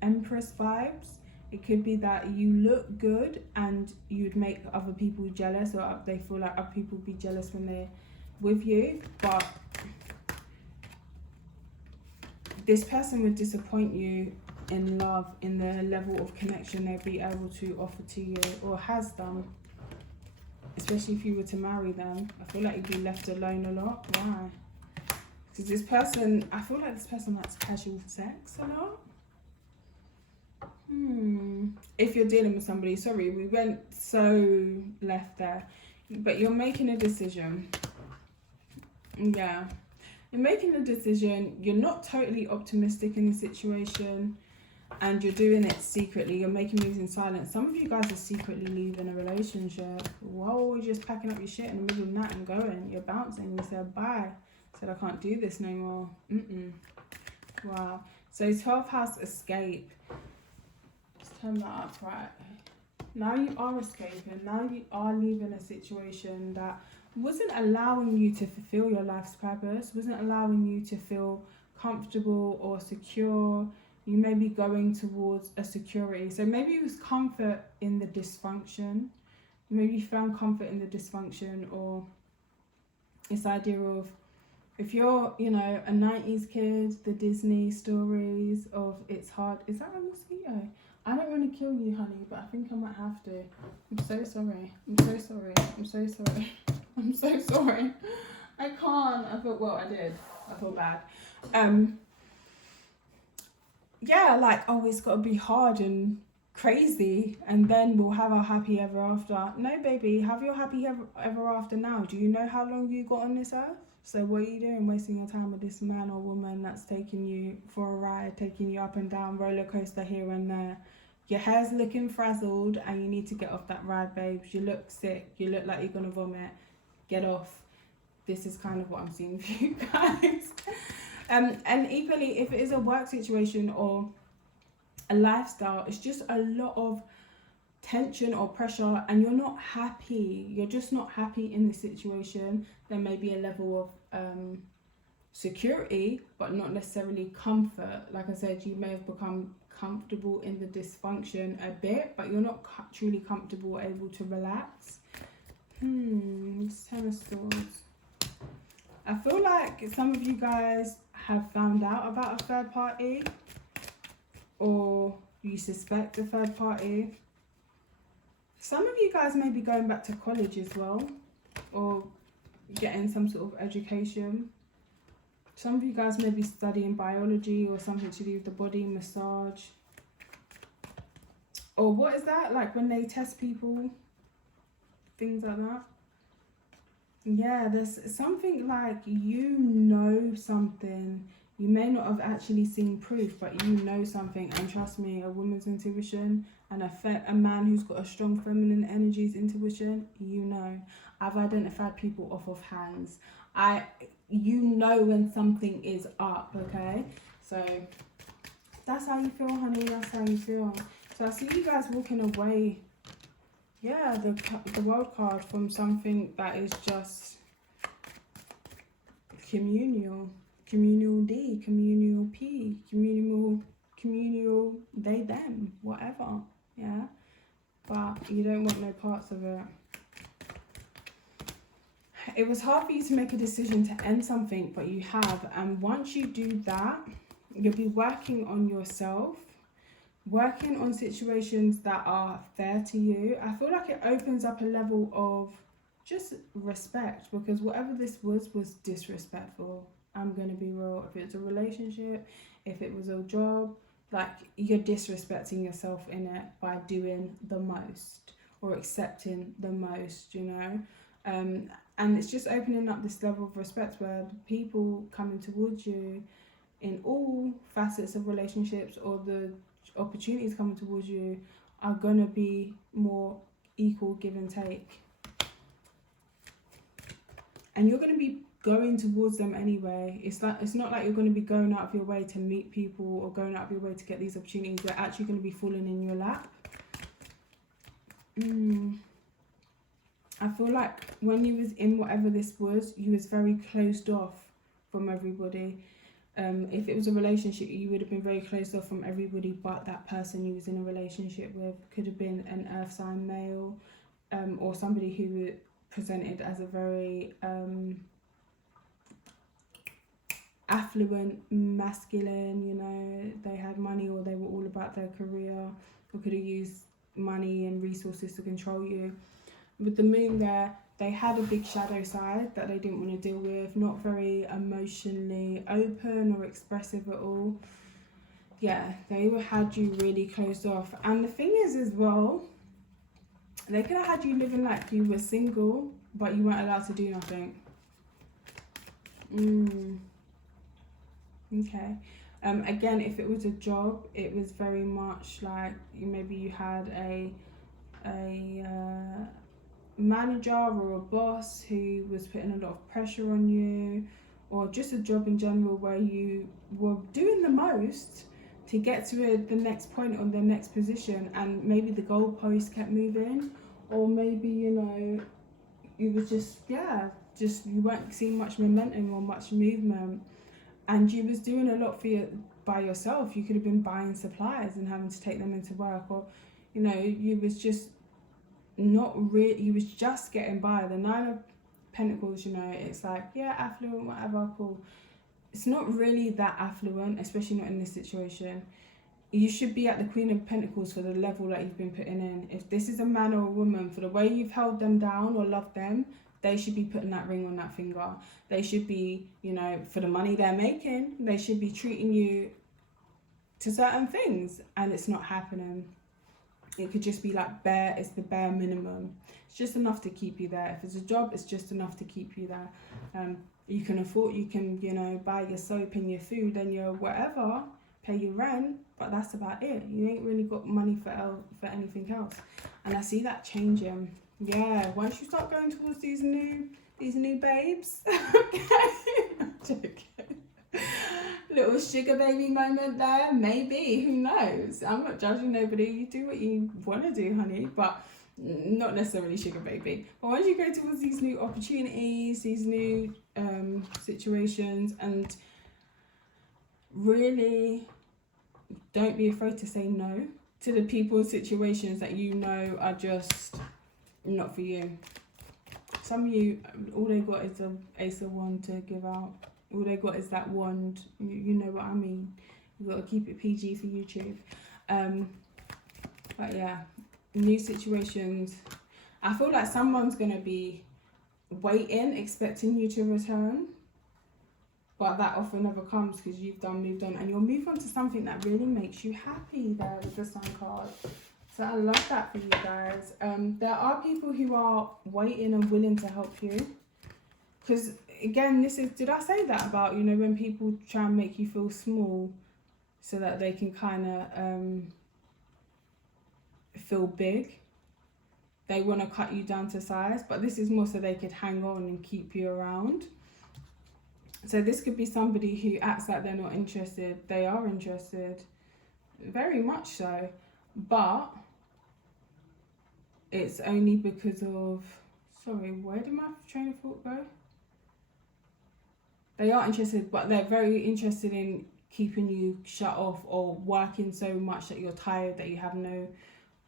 Empress vibes. It could be that you look good and you'd make other people jealous, or they feel like other people would be jealous when they're with you. But this person would disappoint you in love, in the level of connection they'll be able to offer to you, or has done. Especially if you were to marry them. I feel like you'd be left alone a lot. Why? Because this person, I feel like this person likes casual sex a lot. If you're dealing with somebody, sorry, we went so left there. But you're making a decision. Yeah. You're making a decision. You're not totally optimistic in the situation. And you're doing it secretly. You're making moves in silence. Some of you guys are secretly leaving a relationship. Whoa, you're just packing up your shit in the middle of the night and going. You're bouncing. You said bye. Said I can't do this no more. Wow. So 12th house escape. Let's turn that up, right? Now you are escaping. Now you are leaving a situation that wasn't allowing you to fulfill your life's purpose. Wasn't allowing you to feel comfortable or secure. You may be going towards a security. So maybe it was comfort in the dysfunction. Maybe you found comfort in the dysfunction, or this idea of, if you're, you know, a 90s kid, the Disney stories of It's Hard. Is that a mosquito? I don't want to kill you, honey, but I think I might have to. I'm so sorry. I'm so sorry. I'm so sorry. I'm so sorry. I can't. I thought, well, I did. I feel bad. Yeah, like, oh, it's got to be hard and crazy and then we'll have our happy ever after. No, baby, have your happy ever after now. Do you know how long you got on this earth? So what are you doing wasting your time with this man or woman that's taking you for a ride, taking you up and down, roller coaster here and there? Your hair's looking frazzled and you need to get off that ride, babes. You look sick. You look like you're going to vomit. Get off. This is kind of what I'm seeing for you guys. And equally, if it is a work situation or a lifestyle, it's just a lot of tension or pressure and you're not happy. You're just not happy in the situation. There may be a level of security, but not necessarily comfort. Like I said, you may have become comfortable in the dysfunction a bit, but you're not truly comfortable, able to relax. It's 10 of Swords. I feel like some of you guys have found out about a third party, or you suspect a third party. Some of you guys may be going back to college as well, or getting some sort of education. Some of you guys may be studying biology or something to do with the body, massage. Or what is that? Like when they test people, things like that. Yeah, there's something like, you know something. You may not have actually seen proof, but you know something. And trust me, a woman's intuition and a man who's got a strong feminine energy's intuition, you know. I've identified people off of hands. You know when something is up, okay? So That's how you feel, honey. That's how you feel. So I see you guys walking away. Yeah, the world card from something that is just communal D, communal P, communal they, them, whatever. Yeah, but you don't want no parts of it. It was hard for you to make a decision to end something, but you have. And once you do that, you'll be working on yourself, working on situations that are fair to you. I feel like it opens up a level of just respect, because whatever this was disrespectful. I'm going to be real. If it's a relationship, if it was a job, like, you're disrespecting yourself in it by doing the most or accepting the most, you know. And it's just opening up this level of respect where the people coming towards you in all facets of relationships, or the opportunities coming towards you, are gonna be more equal give and take. And you're gonna be going towards them anyway. It's not like you're gonna be going out of your way to meet people or going out of your way to get these opportunities. They're actually gonna be falling in your lap. I feel like when you was in whatever this was, you was very closed off from everybody. If it was a relationship, you would have been very closed off from everybody but that person you was in a relationship with. Could have been an earth sign male, or somebody who presented as a very affluent masculine, you know. They had money, or they were all about their career, or could have used money and resources to control you. With the moon there, they had a big shadow side that they didn't want to deal with, not very emotionally open or expressive at all. Yeah, they had you really closed off. And the thing is as well, they could have had you living like you were single, but you weren't allowed to do nothing. Okay. Again, if it was a job, it was very much like maybe you had a manager or a boss who was putting a lot of pressure on you, or just a job in general where you were doing the most to get to the next point or the next position, and maybe the goalpost kept moving, or maybe, you know, you was just you weren't seeing much momentum or much movement, and you was doing a lot by yourself. You could have been buying supplies and having to take them into work, or, you know, you was just you was just getting by. The 9 of Pentacles, you know, it's like, yeah, affluent, whatever, cool. It's not really that affluent, especially not in this situation. You should be at the Queen of Pentacles for the level that you've been putting in. If this is a man or a woman, for the way you've held them down or loved them, they should be putting that ring on that finger. They should be, you know, for the money they're making, they should be treating you to certain things, and it's not happening. It could just be like it's the bare minimum. It's just enough to keep you there. If it's a job, it's just enough to keep you there. You can afford, you can, you know, buy your soap and your food and your whatever, pay your rent, but that's about it. You ain't really got money for anything else. And I see that changing. Yeah, once you start going towards these new babes. I'm joking. Little sugar baby moment there, maybe, who knows. I'm not judging nobody. You do what you want to do, honey, but not necessarily sugar baby. But once you go towards these new opportunities, these new situations, and really don't be afraid to say no to the people and situations that you know are just not for you. Some of you, all they got is a ace of wand to give out. All they got is that wand. You know what I mean. You've got to keep it PG for YouTube. But yeah, new situations. I feel like someone's going to be waiting, expecting you to return. But that offer never comes because you've moved on. And you'll move on to something that really makes you happy there with the Sun card. So I love that for you guys. There are people who are waiting and willing to help you. Because again, did I say that about, you know, when people try and make you feel small so that they can kind of feel big? They want to cut you down to size, but this is more so they could hang on and keep you around. So this could be somebody who acts like they're not interested. They are interested. very much so, but it's only because of, sorry, where did my train of thought go? They are interested, but they're very interested in keeping you shut off or working so much that you're tired that you have no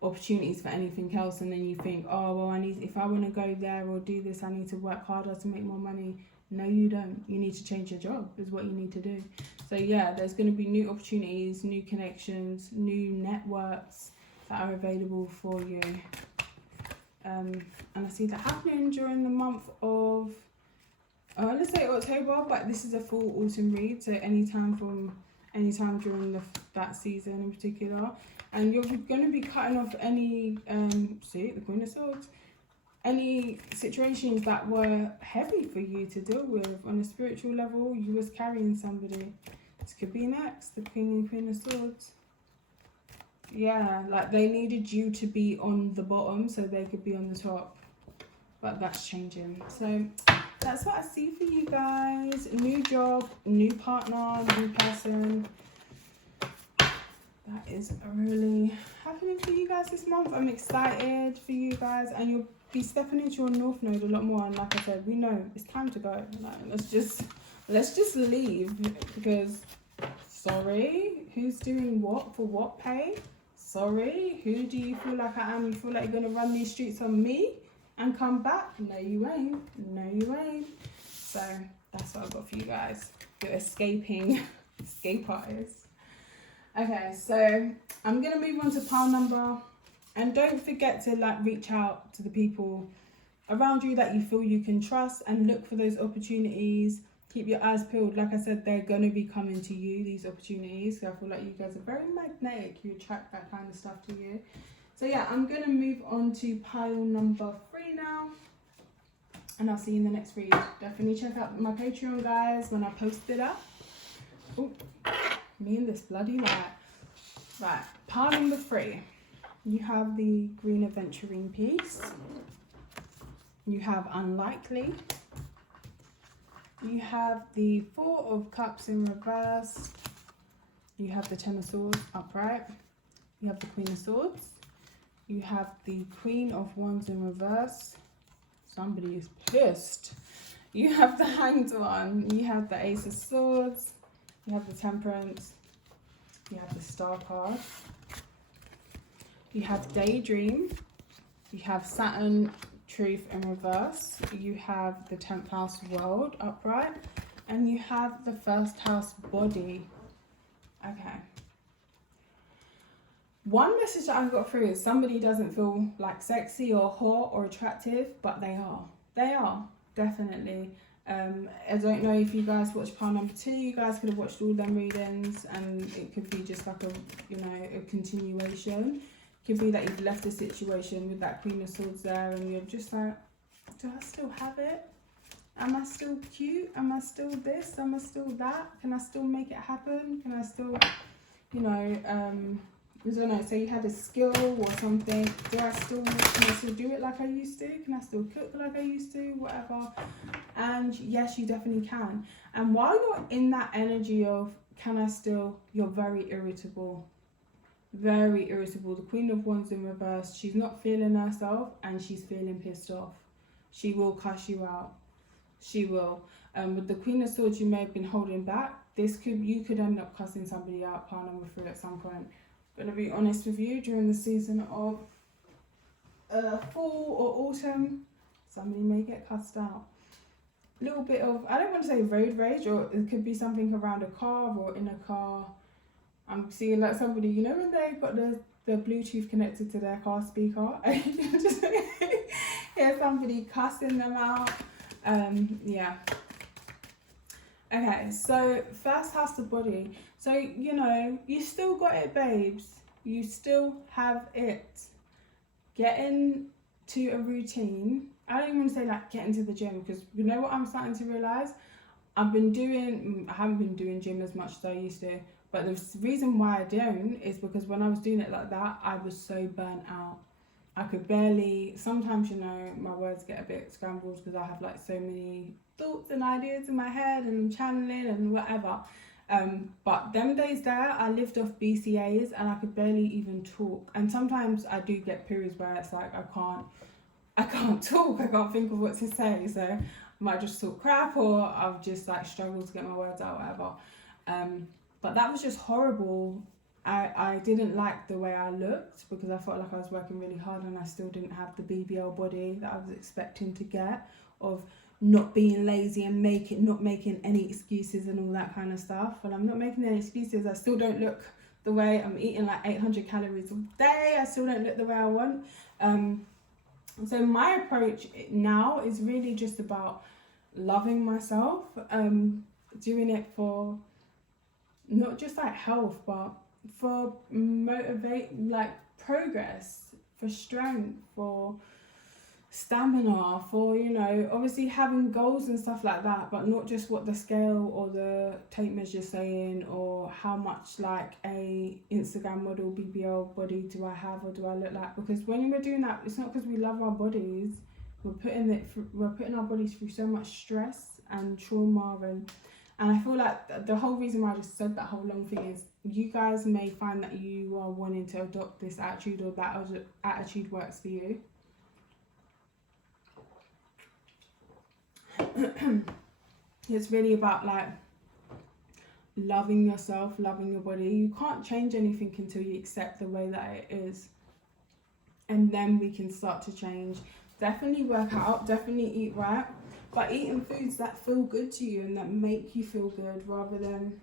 opportunities for anything else, and then you think, oh well, if I want to go there or do this, I need to work harder to make more money. No, you don't. You need to change your job is what you need to do. So yeah, there's going to be new opportunities, new connections, new networks that are available for you, and I see that happening during the month of let's say October, but this is a full autumn read, so anytime during that season in particular. And you're going to be cutting off any, see, the Queen of Swords, any situations that were heavy for you to deal with on a spiritual level. You was carrying somebody. This could be next, the King and Queen of Swords. Yeah, like they needed you to be on the bottom so they could be on the top. But that's changing. So that's what I see for you guys. New job, new partner, new person. That is really happening for you guys this month. I'm excited for you guys, and you'll be stepping into your North Node a lot more. And like I said, we know it's time to go. Like, let's just leave, because sorry, who's doing what for what pay? Sorry, who do you feel like I am? You feel like you're gonna run these streets on me and come back? No, you ain't. No, you ain't. So that's what I've got for you guys. You're escape artists. Okay, so I'm gonna move on to pile number, and don't forget to like reach out to the people around you that you feel you can trust, and look for those opportunities. Keep your eyes peeled. Like I said, they're gonna be coming to you, these opportunities. So I feel like you guys are very magnetic. You attract that kind of stuff to you. So yeah, I'm gonna move on to pile number 3 now, and I'll see you in the next read. Definitely check out my Patreon, guys, when I post it up. Ooh. Me and this bloody light. Right, pile number 3. You have the green aventurine piece. You have unlikely. You have the 4 of cups in reverse. You have the 10 of swords upright. You have the queen of swords. You have the queen of wands in reverse. Somebody is pissed. You have the hanged one. You have the ace of swords. You have the temperance. You have the star card. You have daydream. You have Saturn, truth in reverse. You have the 10th house world upright. And you have the 1st house body. Okay. One message that I got through is somebody doesn't feel like sexy or hot or attractive, but they are. They are, definitely. I don't know if you guys watched pile number 2. You guys could have watched all them readings, and it could be just like a continuation. It could be that you've left a situation with that Queen of Swords there, and you're just like, do I still have it? Am I still cute? Am I still this? Am I still that? Can I still make it happen? Can I still, I don't know, say you had a skill or something, can I still do it like I used to? Can I still cook like I used to? Whatever. And yes, you definitely can. And while you're in that energy of can I still, you're very irritable. Very irritable. The Queen of Wands in reverse, she's not feeling herself and she's feeling pissed off. She will cuss you out. She will. With the Queen of Swords, you may have been holding back. You could end up cussing somebody out, pile number 3 at some point. Going to be honest with you, during the season of fall or autumn, somebody may get cussed out. A little bit of, I don't want to say road rage, or it could be something around a car or in a car. I'm seeing like somebody, when they got the Bluetooth connected to their car speaker, and you can just hear somebody cussing them out. Yeah. Okay, so 1st house of body. So, you still got it, babes. You still have it. Get into a routine. I don't even want to say like get into the gym, because you know what I'm starting to realise? I haven't been doing gym as much as I used to. But the reason why I don't is because when I was doing it like that, I was so burnt out. I could barely, sometimes, my words get a bit scrambled because I have like so many thoughts and ideas in my head and channeling and whatever. But them days there, I lived off BCAs and I could barely even talk. And sometimes I do get periods where it's like I can't talk, I can't think of what to say. So I might just talk crap, or I've just like struggled to get my words out, whatever. But that was just horrible. I didn't like the way I looked because I felt like I was working really hard and I still didn't have the BBL body that I was expecting to get, of not being lazy and not making any excuses and all that kind of stuff. Well, I'm not making any excuses. I still don't look the way I'm eating, like 800 calories a day. I still don't look the way I want. So my approach now is really just about loving myself, doing it for not just like health, but for like progress, for strength, for stamina, for, you know, obviously having goals and stuff like that, but not just what the scale or the tape measure saying, or how much like a Instagram model BBL body do I have or do I look like. Because when we're doing that, it's not because we love our bodies. We're putting our bodies through so much stress and trauma, and I feel like the whole reason why I just said that whole long thing is you guys may find that you are wanting to adopt this attitude, or that attitude works for you. It's really about like loving yourself, loving your body. You can't change anything until you accept the way that it is, and then we can start to change. Definitely work out, definitely eat right, but eating foods that feel good to you and that make you feel good, rather than,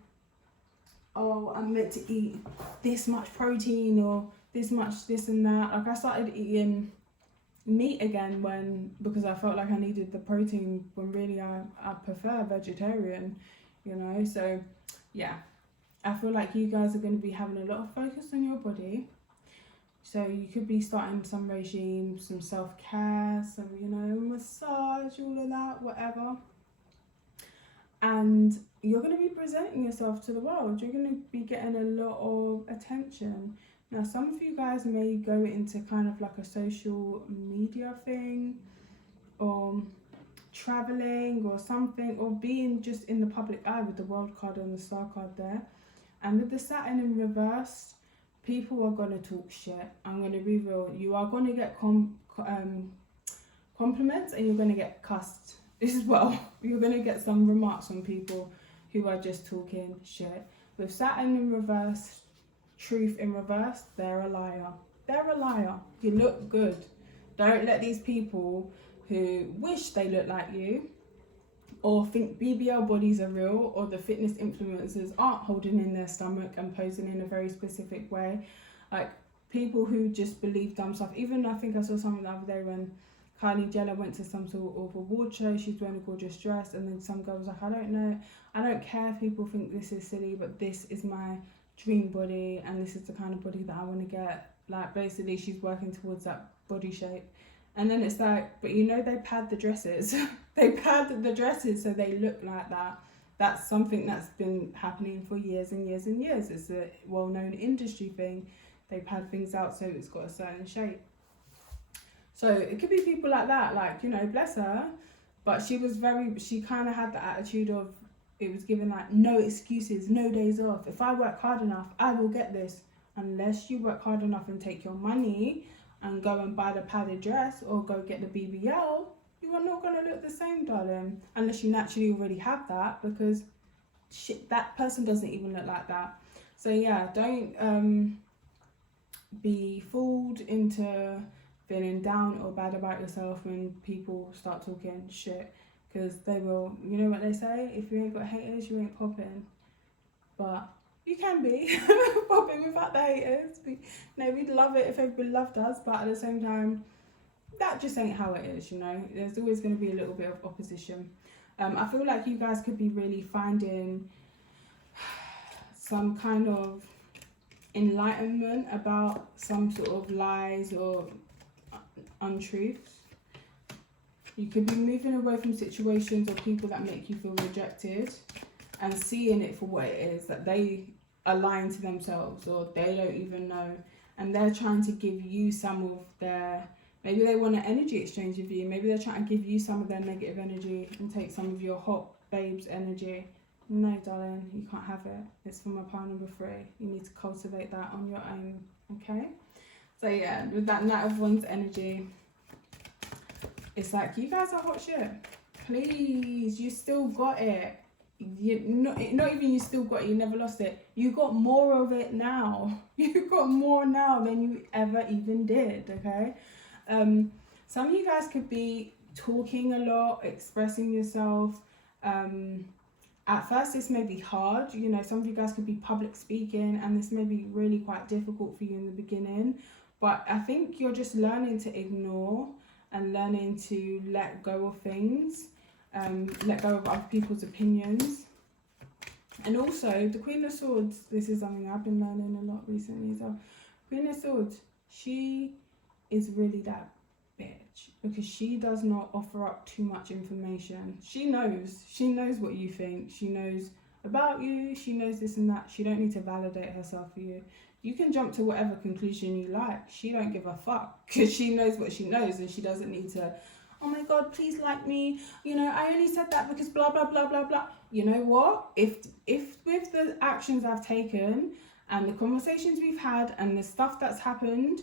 oh, I'm meant to eat this much protein or this much this and that. Like I started eating meat again because I felt like I needed the protein, when really I prefer vegetarian, you know. So yeah, I feel like you guys are going to be having a lot of focus on your body. So you could be starting some regime, some self-care, some, you know, massage, all of that, whatever. And you're going to be presenting yourself to the world. You're going to be getting a lot of attention. Now, some of you guys may go into kind of like a social media thing, or traveling or something, or being just in the public eye with the world card and the star card there. And with the Saturn in reverse, people are going to talk shit. I'm going to be real. You are going to get compliments, and you're going to get cussed as well. You're going to get some remarks from people who are just talking shit. With Saturn in reverse, truth in reverse, they're a liar. They're a liar. You look good. Don't let these people who wish they look like you, or think BBL bodies are real, or the fitness influencers aren't holding in their stomach and posing in a very specific way. Like people who just believe dumb stuff. Even I think I saw something the other day when Kylie Jenner went to some sort of award show. She's wearing a gorgeous dress, and then some girl was like, I don't care if people think this is silly, but this is my dream body, and this is the kind of body that I want to get. Like basically she's working towards that body shape. And then it's like, but you know, they pad the dresses. They pad the dresses so they look like that. That's something that's been happening for years and years and years. It's a well-known industry thing. They pad things out so it's got a certain shape. So it could be people like that, like, you know, bless her. But she kind of had the attitude of, it was given like, no excuses, no days off. If I work hard enough, I will get this. Unless you work hard enough and take your money and go and buy the padded dress or go get the BBL, you are not going to look the same, darling. Unless you naturally already have that, because that person doesn't even look like that. So yeah, don't be fooled into feeling down or bad about yourself when people start talking shit, because they will. You know what they say, if you ain't got haters, you ain't popping. But you can be popping without the haters. We'd love it if everybody loved us, but at the same time, that just ain't how it is, you know. There's always going to be a little bit of opposition. I feel like you guys could be really finding some kind of enlightenment about some sort of lies or untruths. You could be moving away from situations or people that make you feel rejected, and seeing it for what it is, that they are lying to themselves, or they don't even know, and they're trying to give you some of their, maybe they want an energy exchange with you, maybe they're trying to give you some of their negative energy and take some of your hot babes energy. No, darling, you can't have it. It's for my pile number 3. You need to cultivate that on your own, okay? So yeah, with that Knight of Wands energy, it's like, you guys are hot shit. Please, you still got it. You not even you still got it, you never lost it. You got more of it now. You got more now than you ever even did, okay? Some of you guys could be talking a lot, expressing yourself. At first this may be hard, you know, some of you guys could be public speaking and this may be really quite difficult for you in the beginning, but I think you're just learning to ignore and learning to let go of things, let go of other people's opinions. And also the Queen of Swords, this is something I've been learning a lot recently. So Queen of Swords, she is really that bitch, because she does not offer up too much information. She knows what you think, she knows about you, she knows this and that. She don't need to validate herself for you. You can jump to whatever conclusion you like. She don't give a fuck, because she knows what she knows, and she doesn't need to, oh my god, please like me, you know, I only said that because blah blah blah blah blah. You know what, if with the actions I've taken and the conversations we've had and the stuff that's happened,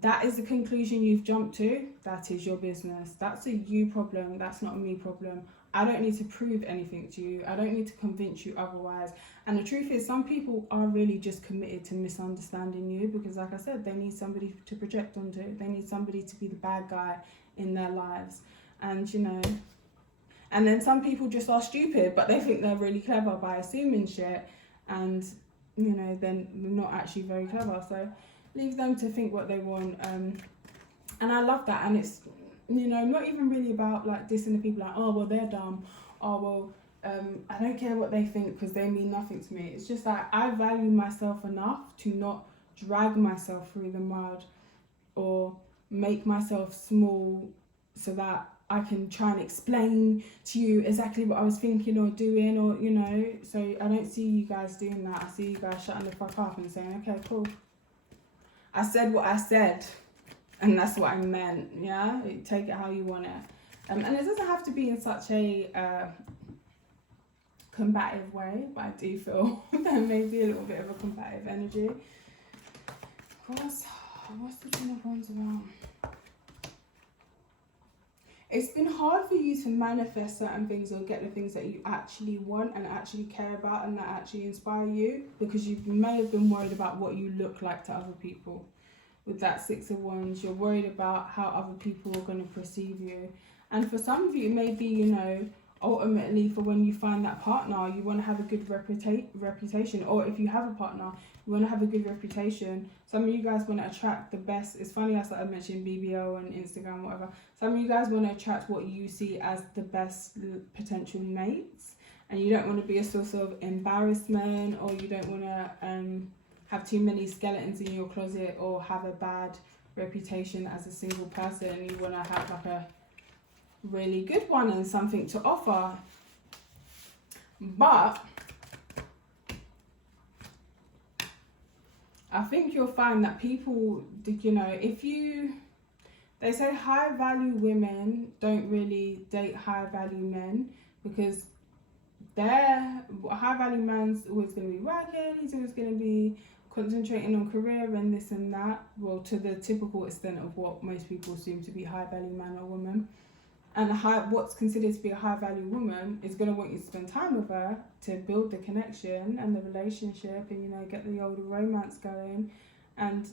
that is the conclusion you've jumped to, that is your business. That's a you problem, that's not a me problem. I don't need to prove anything to you. I don't need to convince you otherwise. And the truth is, some people are really just committed to misunderstanding you, because like I said, they need somebody to project onto. They need somebody to be the bad guy in their lives. And you know, and then some people just are stupid, but they think they're really clever by assuming shit, and you know, then they're not actually very clever. So leave them to think what they want. And I love that. And it's, you know, not even really about like dissing the people like, oh well, they're dumb, oh well, I don't care what they think because they mean nothing to me. It's just that I value myself enough to not drag myself through the mud or make myself small so that I can try and explain to you exactly what I was thinking or doing, or you know. So I don't see you guys doing that. I see you guys shutting the fuck up and saying, okay, cool, I said what I said, and that's what I meant. Yeah, take it how you want it. And it doesn't have to be in such a combative way, but I do feel there may be a little bit of a combative energy. Of course, what's the Ten of Wands about? It's been hard for you to manifest certain things or get the things that you actually want and actually care about and that actually inspire you, because you may have been worried about what you look like to other people. With that Six of Wands, you're worried about how other people are going to perceive you. And for some of you, it may be, you know, ultimately for when you find that partner, you want to have a good reputation. Or if you have a partner, you want to have a good reputation. Some of you guys want to attract the best. It's funny, I started mentioning BBO and Instagram, whatever. Some of you guys want to attract what you see as the best potential mates. And you don't want to be a source of embarrassment, or you don't want to have too many skeletons in your closet or have a bad reputation as a single person. You want to have like a really good one and something to offer. But I think you'll find that people, you know, they say high value women don't really date high value men, because their high value man's always going to be working, he's always going to be concentrating on career and this and that, well, to the typical extent of what most people assume to be high value man or woman. And what's considered to be a high value woman is going to want you to spend time with her to build the connection and the relationship, and you know, get the old romance going. And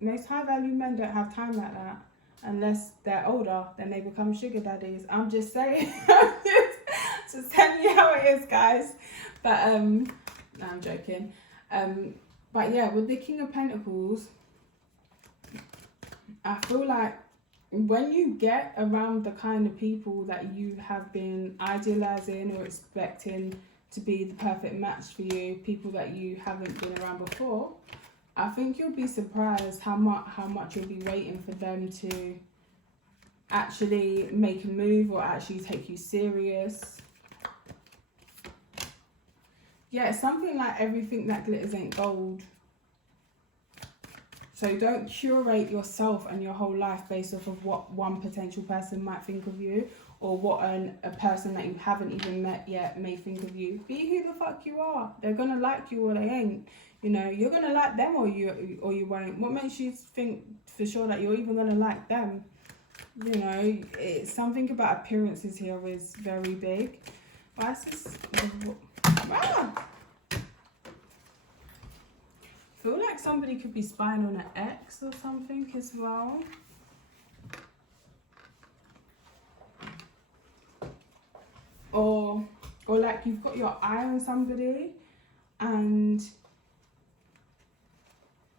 most high value men don't have time like that unless they're older, then they become sugar daddies. I'm just saying. Just telling you how it is, guys. But no, I'm joking. But yeah, with the King of Pentacles, I feel like when you get around the kind of people that you have been idealizing or expecting to be the perfect match for you, people that you haven't been around before, I think you'll be surprised how much you'll be waiting for them to actually make a move or actually take you serious. Yeah, something like everything that glitters ain't gold. So don't curate yourself and your whole life based off of what one potential person might think of you, or what a person that you haven't even met yet may think of you. Be who the fuck you are. They're gonna like you or they ain't. You know, you're gonna like them or you won't. What makes you think for sure that you're even gonna like them? You know, it's something about appearances here is very big. Why is this? Ah! I feel like somebody could be spying on an ex or something as well. Or like you've got your eye on somebody and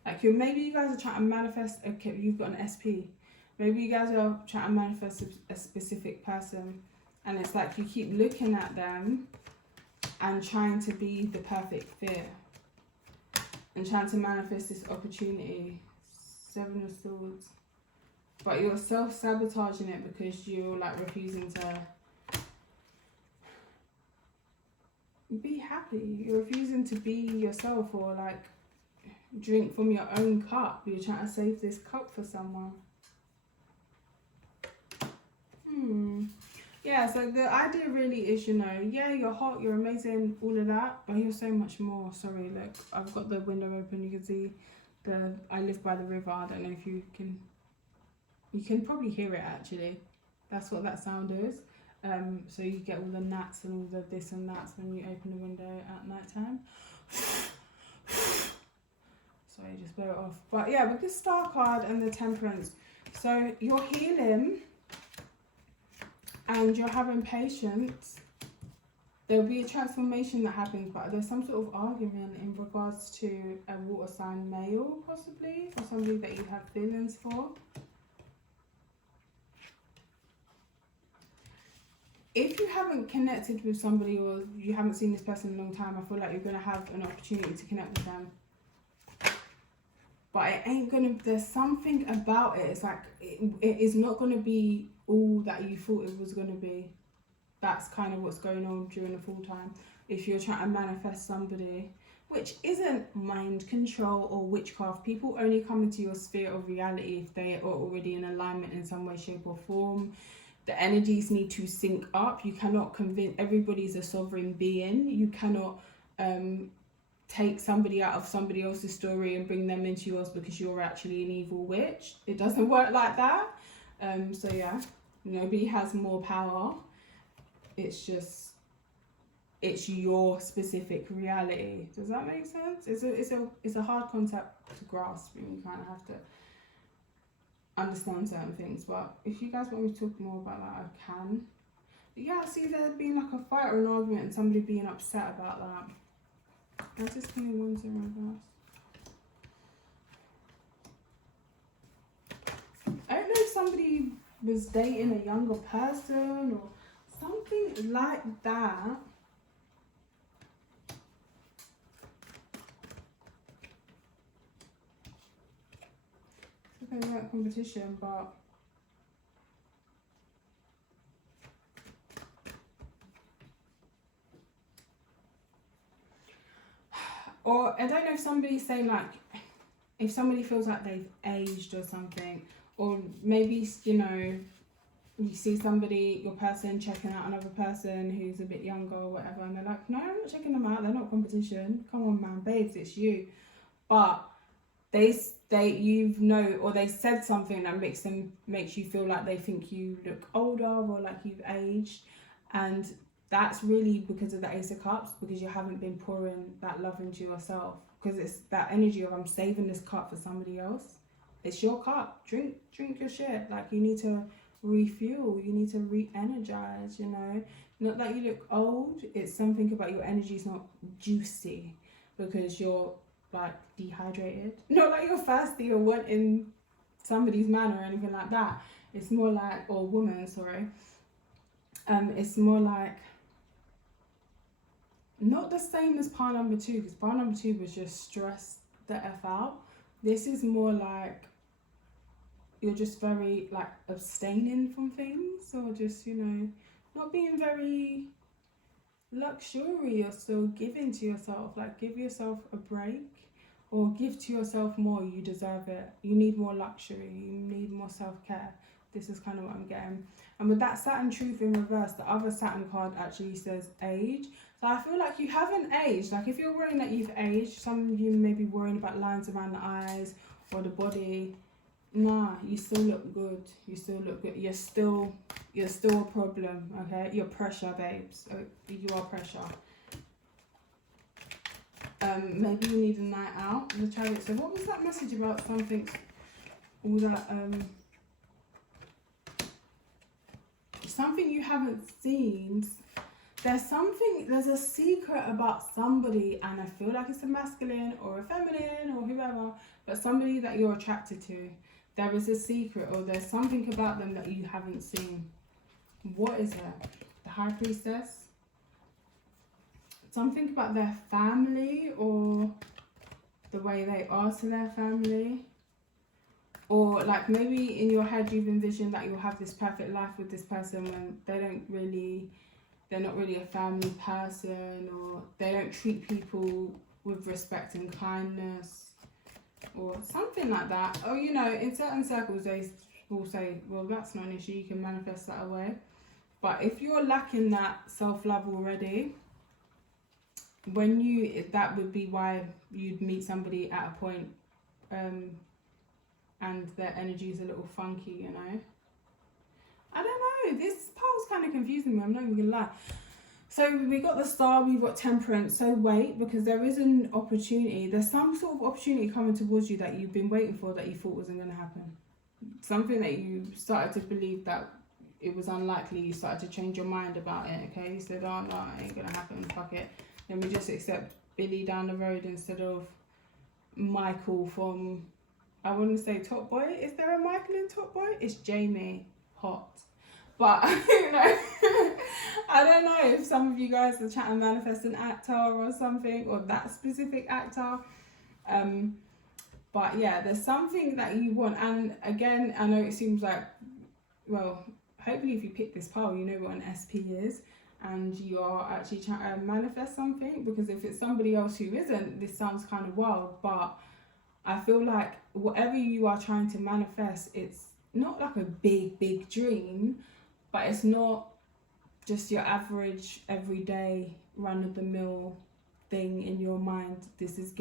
like maybe you guys are trying to manifest, okay, you've got an SP. Maybe you guys are trying to manifest a specific person and it's like you keep looking at them and trying to be the perfect fit. And trying to manifest this opportunity. 7 of Swords. But you're self-sabotaging it because you're like refusing to be happy. You're refusing to be yourself or like drink from your own cup. You're trying to save this cup for someone. Yeah, so the idea really is, you know, yeah, you're hot, you're amazing, all of that, but you're so much more. Sorry, look, I've got the window open. You can see I live by the river. I don't know if you can probably hear it actually. That's what that sound is. So you get all the gnats and all the this and that when you open the window at night time. Sorry, just blow it off. But yeah, with the Star card and the Temperance, so you're healing. And you're having patience, there'll be a transformation that happens, but there's some sort of argument in regards to a water sign male, possibly, or somebody that you have feelings for. If you haven't connected with somebody or you haven't seen this person in a long time, I feel like you're going to have an opportunity to connect with them. But it ain't going to, there's something about it, it's like, it is not going to be all that you thought it was going to be. That's kind of what's going on during the full time. If you're trying to manifest somebody, which isn't mind control or witchcraft, people only come into your sphere of reality if they are already in alignment in some way, shape or form. The energies need to sync up. You cannot convince, everybody's a sovereign being. You cannot take somebody out of somebody else's story and bring them into yours because you're actually an evil witch. It doesn't work like that. So yeah, nobody has more power. It's just, it's your specific reality. Does that make sense? It's a hard concept to grasp, and you kind of have to understand certain things. But if you guys want me to talk more about that, I can. But yeah, see there being like a fight or an argument and somebody being upset about that. I just King of Wands in reverse. I don't know if somebody was dating a younger person or something like that. Okay, weren't competition, but or I don't know if somebody's saying like, if somebody feels like they've aged or something, or maybe, you know, you see somebody, your person checking out another person who's a bit younger or whatever, and they're like, no, I'm not checking them out, they're not competition. Come on, man, babes, it's you. But they or they said something that makes you feel like they think you look older or like you've aged, and that's really because of the Ace of Cups, because you haven't been pouring that love into yourself, because it's that energy of I'm saving this cup for somebody else. It's your cup. Drink your shit. Like, you need to refuel, you need to re-energize, you know. Not that you look old, it's something about your energy is not juicy because you're like dehydrated. Not like you're thirsty or wanting somebody's man or anything like that. It's more like, or woman, sorry. It's more like not the same as part number 2, because part number 2 was just stressed the F out. This is more like you're just very like abstaining from things, or just, you know, not being very luxurious or giving to yourself. Like, give yourself a break or give to yourself more. You deserve it. You need more luxury. You need more self-care. This is kind of what I'm getting. And with that Saturn truth in reverse, the other Saturn card actually says age. So I feel like you haven't aged. Like if you're worrying that you've aged, some of you may be worrying about lines around the eyes or the body. Nah, you still look good. You still look good. You're still a problem, okay? You're pressure, babes. You are pressure. Maybe you need a night out. The Chariot. So what was that message about something? All that something you haven't seen. There's a secret about somebody, and I feel like it's a masculine or a feminine or whoever, but somebody that you're attracted to. There is a secret, or there's something about them that you haven't seen. What is it? The High Priestess? Something about their family, or the way they are to their family. Or like maybe in your head you've envisioned that you'll have this perfect life with this person when they're not really a family person, or they don't treat people with respect and kindness, or something like that. Or you know, in certain circles they will say, well, that's not an issue, you can manifest that away. But if you're lacking that self-love already, that would be why you'd meet somebody at a point and their energy is a little funky, you know. I don't know, this pole's kind of confusing me, I'm not even gonna lie. So we got the Star, we've got Temperance. So wait, because there is an opportunity. There's some sort of opportunity coming towards you that you've been waiting for, that you thought wasn't going to happen. Something that you started to believe that it was unlikely. You started to change your mind about it, okay? You said, oh no, it ain't going to happen, fuck it. Then we just accept Billy down the road instead of Michael from, I wouldn't say Top Boy. Is there a Michael in Top Boy? It's Jamie. Hot. But, you know, I don't know if some of you guys are trying to manifest an actor or something, or that specific actor. But yeah, there's something that you want. And again, I know it seems like, well, hopefully if you pick this pole, you know what an SP is. And you are actually trying to manifest something. Because if it's somebody else who isn't, this sounds kind of wild. But I feel like whatever you are trying to manifest, it's not like a big dream. But it's not just your average, everyday, run-of-the-mill thing in your mind. This is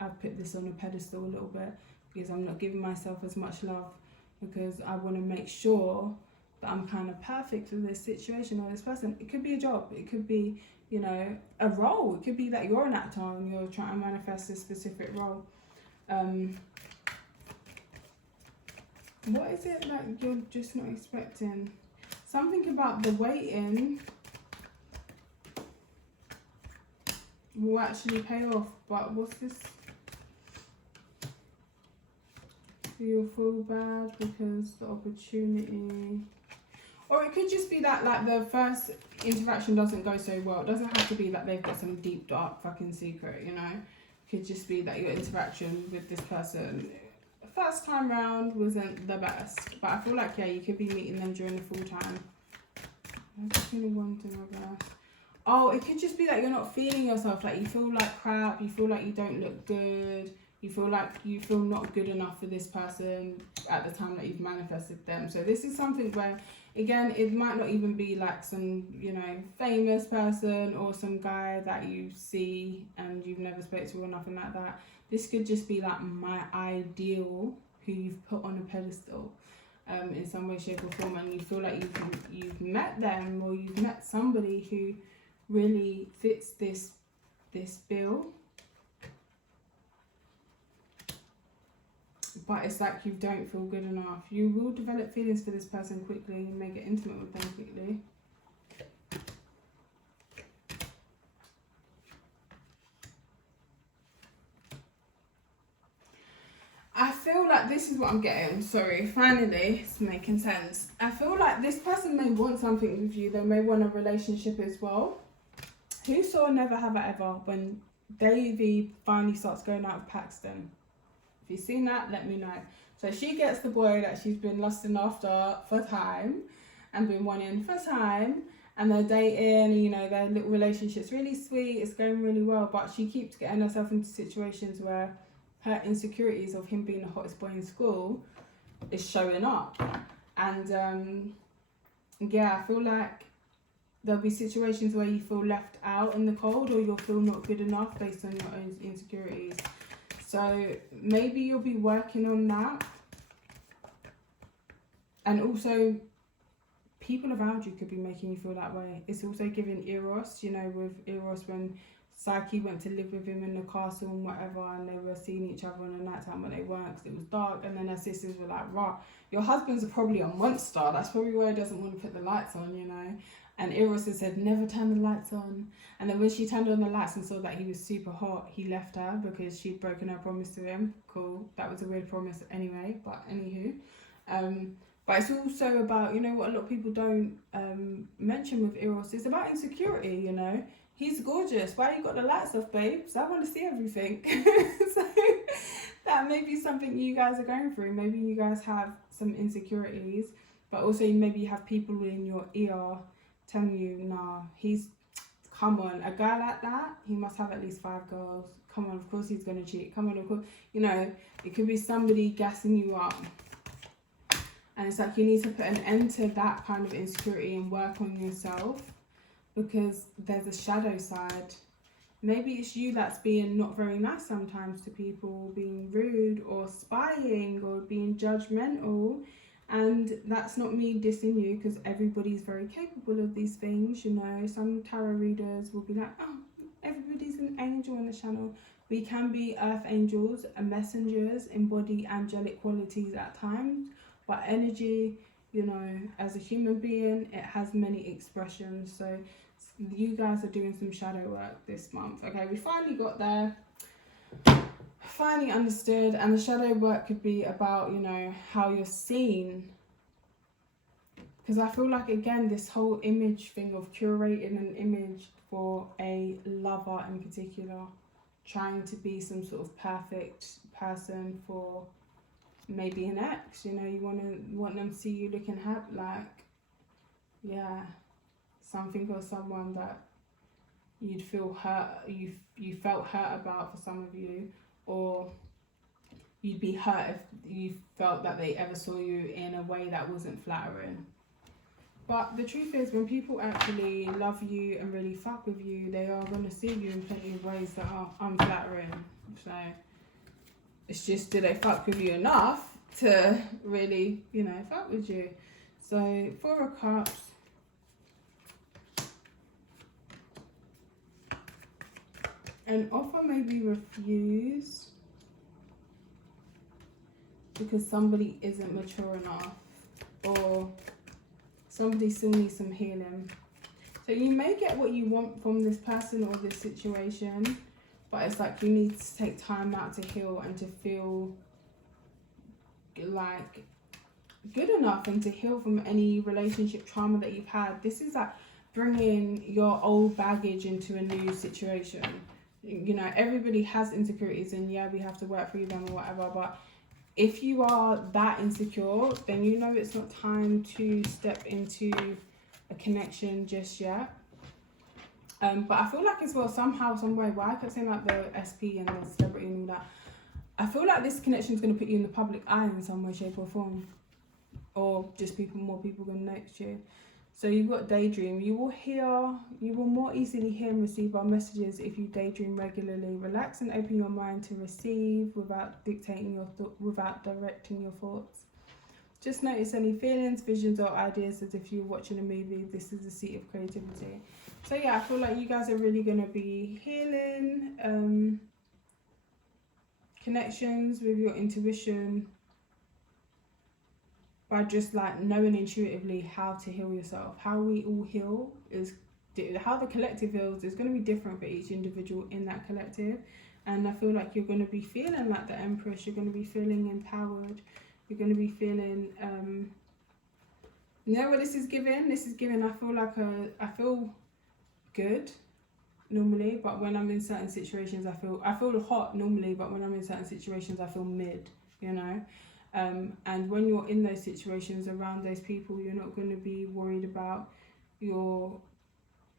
I've put this on a pedestal a little bit because I'm not giving myself as much love, because I want to make sure that I'm kind of perfect for this situation or this person. It could be a job. It could be, you know, a role. It could be that you're an actor and you're trying to manifest a specific role. What is it that you're just not expecting? Something about the waiting will actually pay off, but what's this? You'll feel bad because the opportunity, or it could just be that like the first interaction doesn't go so well. It doesn't have to be that they've got some deep dark fucking secret, you know. It could just be that your interaction with this person first time round wasn't the best, but I feel like, yeah, you could be meeting them during the full time. Oh, it could just be that you're not feeling yourself, like you feel like crap, you feel like you don't look good, you feel like you feel not good enough for this person at the time that you've manifested them. So this is something where, again, it might not even be like some, you know, famous person or some guy that you see and you've never spoken to or nothing like that. This could just be like my ideal who you've put on a pedestal in some way, shape or form, and you feel like you've met them, or you've met somebody who really fits this bill. But it's like you don't feel good enough. You will develop feelings for this person quickly. You may get intimate with them quickly. I feel like this is what I'm getting. Sorry, finally, it's making sense. I feel like this person may want something with you. They may want a relationship as well. Who saw Never Have I Ever when Davy finally starts going out with Paxton? If you've seen that, let me know. So she gets the boy that she's been lusting after for time and been wanting for time, and they're dating, and, you know, their little relationship's really sweet, it's going really well, but she keeps getting herself into situations where her insecurities of him being the hottest boy in school is showing up. And yeah, I feel like there'll be situations where you feel left out in the cold, or you'll feel not good enough based on your own insecurities. So maybe you'll be working on that. And also, people around you could be making you feel that way. It's also giving Eros, you know, with Eros when Psyche went to live with him in the castle and whatever, and they were seeing each other in the night time, but they weren't because it was dark. And then her sisters were like, "Rah, your husband's probably a monster. That's probably why he doesn't want to put the lights on, you know." And Eros had said, "Never turn the lights on." And then when she turned on the lights and saw that he was super hot, he left her because she'd broken her promise to him. Cool. That was a weird promise anyway, but anywho. But it's also about, you know, what a lot of people don't mention with Eros. It's about insecurity, you know. He's gorgeous. Why you got the lights off, babes? I want to see everything. So that may be something you guys are going through. Maybe you guys have some insecurities, but also maybe you have people in your ear telling you, nah, come on, a guy like that, he must have at least 5 girls. Come on, of course he's going to cheat. Come on, of course. You know, it could be somebody gassing you up. And it's like you need to put an end to that kind of insecurity and work on yourself, because there's a shadow side. Maybe it's you that's being not very nice sometimes to people, being rude or spying or being judgmental. And that's not me dissing you, because everybody's very capable of these things, you know. Some tarot readers will be like, oh, everybody's an angel on the channel. We can be earth angels and messengers, embody angelic qualities at times. But energy, you know, as a human being, it has many expressions. So you guys are doing some shadow work this month. Okay, we finally got there. Finally understood. And the shadow work could be about, you know, how you're seen. Because I feel like, again, this whole image thing of curating an image for a lover in particular, trying to be some sort of perfect person for maybe an ex, you know, you want them to see you looking happy, like, yeah, something or someone that you'd feel hurt, you felt hurt about for some of you, or you'd be hurt if you felt that they ever saw you in a way that wasn't flattering. But the truth is, when people actually love you and really fuck with you, they are going to see you in plenty of ways that are unflattering. So it's just, do they fuck with you enough to really, you know, fuck with you? So 4 of Cups. An offer may be refused because somebody isn't mature enough, or somebody still needs some healing. So you may get what you want from this person or this situation, but it's like you need to take time out to heal and to feel like good enough and to heal from any relationship trauma that you've had. This is like bringing your old baggage into a new situation. You know, everybody has insecurities, and yeah, we have to work through them or whatever, but if you are that insecure, then you know it's not time to step into a connection just yet. But I feel like as well, somehow, some way, why I kept saying like the SP and the celebrity and all that, I feel like this connection is going to put you in the public eye in some way, shape or form. Or just more people going to notice you. So you've got daydream. You will more easily hear and receive our messages if you daydream regularly. Relax and open your mind to receive without dictating without directing your thoughts. Just notice any feelings, visions or ideas as if you're watching a movie. This is the seat of creativity. So yeah, I feel like you guys are really going to be healing connections with your intuition, by just like knowing intuitively how to heal yourself. How we all heal is, how the collective heals is going to be different for each individual in that collective. And I feel like you're going to be feeling like the Empress. You're going to be feeling empowered. You're going to be feeling, you know what this is giving? This is giving, I feel good normally, but when I'm in certain situations, I feel hot normally, but when I'm in certain situations, I feel mid, you know? And when you're in those situations around those people, you're not going to be worried about your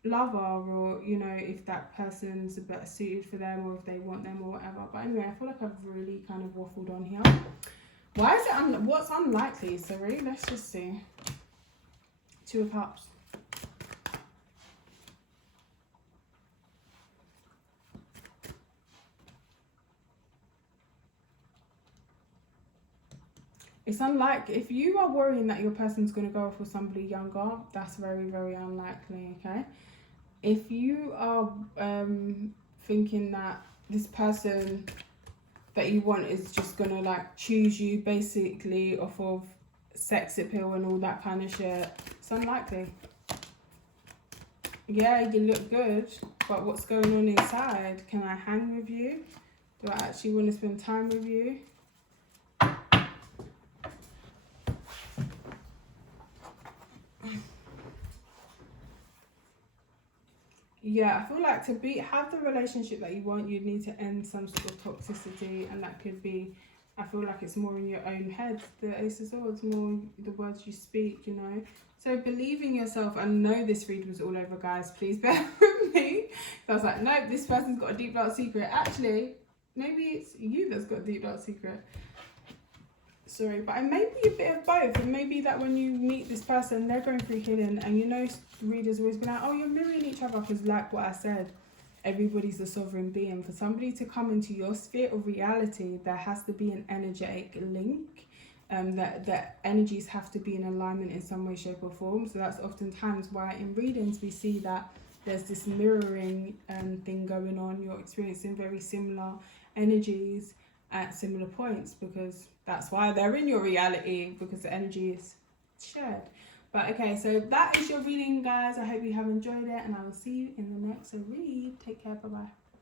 lover, or, you know, if that person's a better suited for them, or if they want them or whatever. But anyway, I feel like I've really kind of waffled on here. Why is it, what's unlikely? Sorry, let's just see. Two of Cups. It's unlikely. If you are worrying that your person's going to go off with somebody younger, that's very, very unlikely, okay? If you are thinking that this person that you want is just going to like choose you basically off of sex appeal and all that kind of shit, it's unlikely. Yeah, you look good, but what's going on inside? Can I hang with you? Do I actually want to spend time with you? Yeah, I feel like to have the relationship that you want, you need to end some sort of toxicity, and that could be, I feel like it's more in your own head. The Ace of Swords, more the words you speak, you know. So believe in yourself. I know this read was all over, guys. Please bear with me. I was like, nope, this person's got a deep dark secret. Actually, maybe it's you that's got a deep dark secret. Sorry, but it may be a bit of both. It may be that when you meet this person, they're going through healing, and you know, readers always been like, oh, you're mirroring each other, because like what I said, everybody's a sovereign being. For somebody to come into your sphere of reality, there has to be an energetic link, that energies have to be in alignment in some way, shape or form. So that's oftentimes why in readings we see that there's this mirroring thing going on. You're experiencing very similar energies at similar points, because that's why they're in your reality, because the energy is shared. But okay, so that is your reading, guys. I hope you have enjoyed it, and I will see you in the next read. Take care. Bye bye.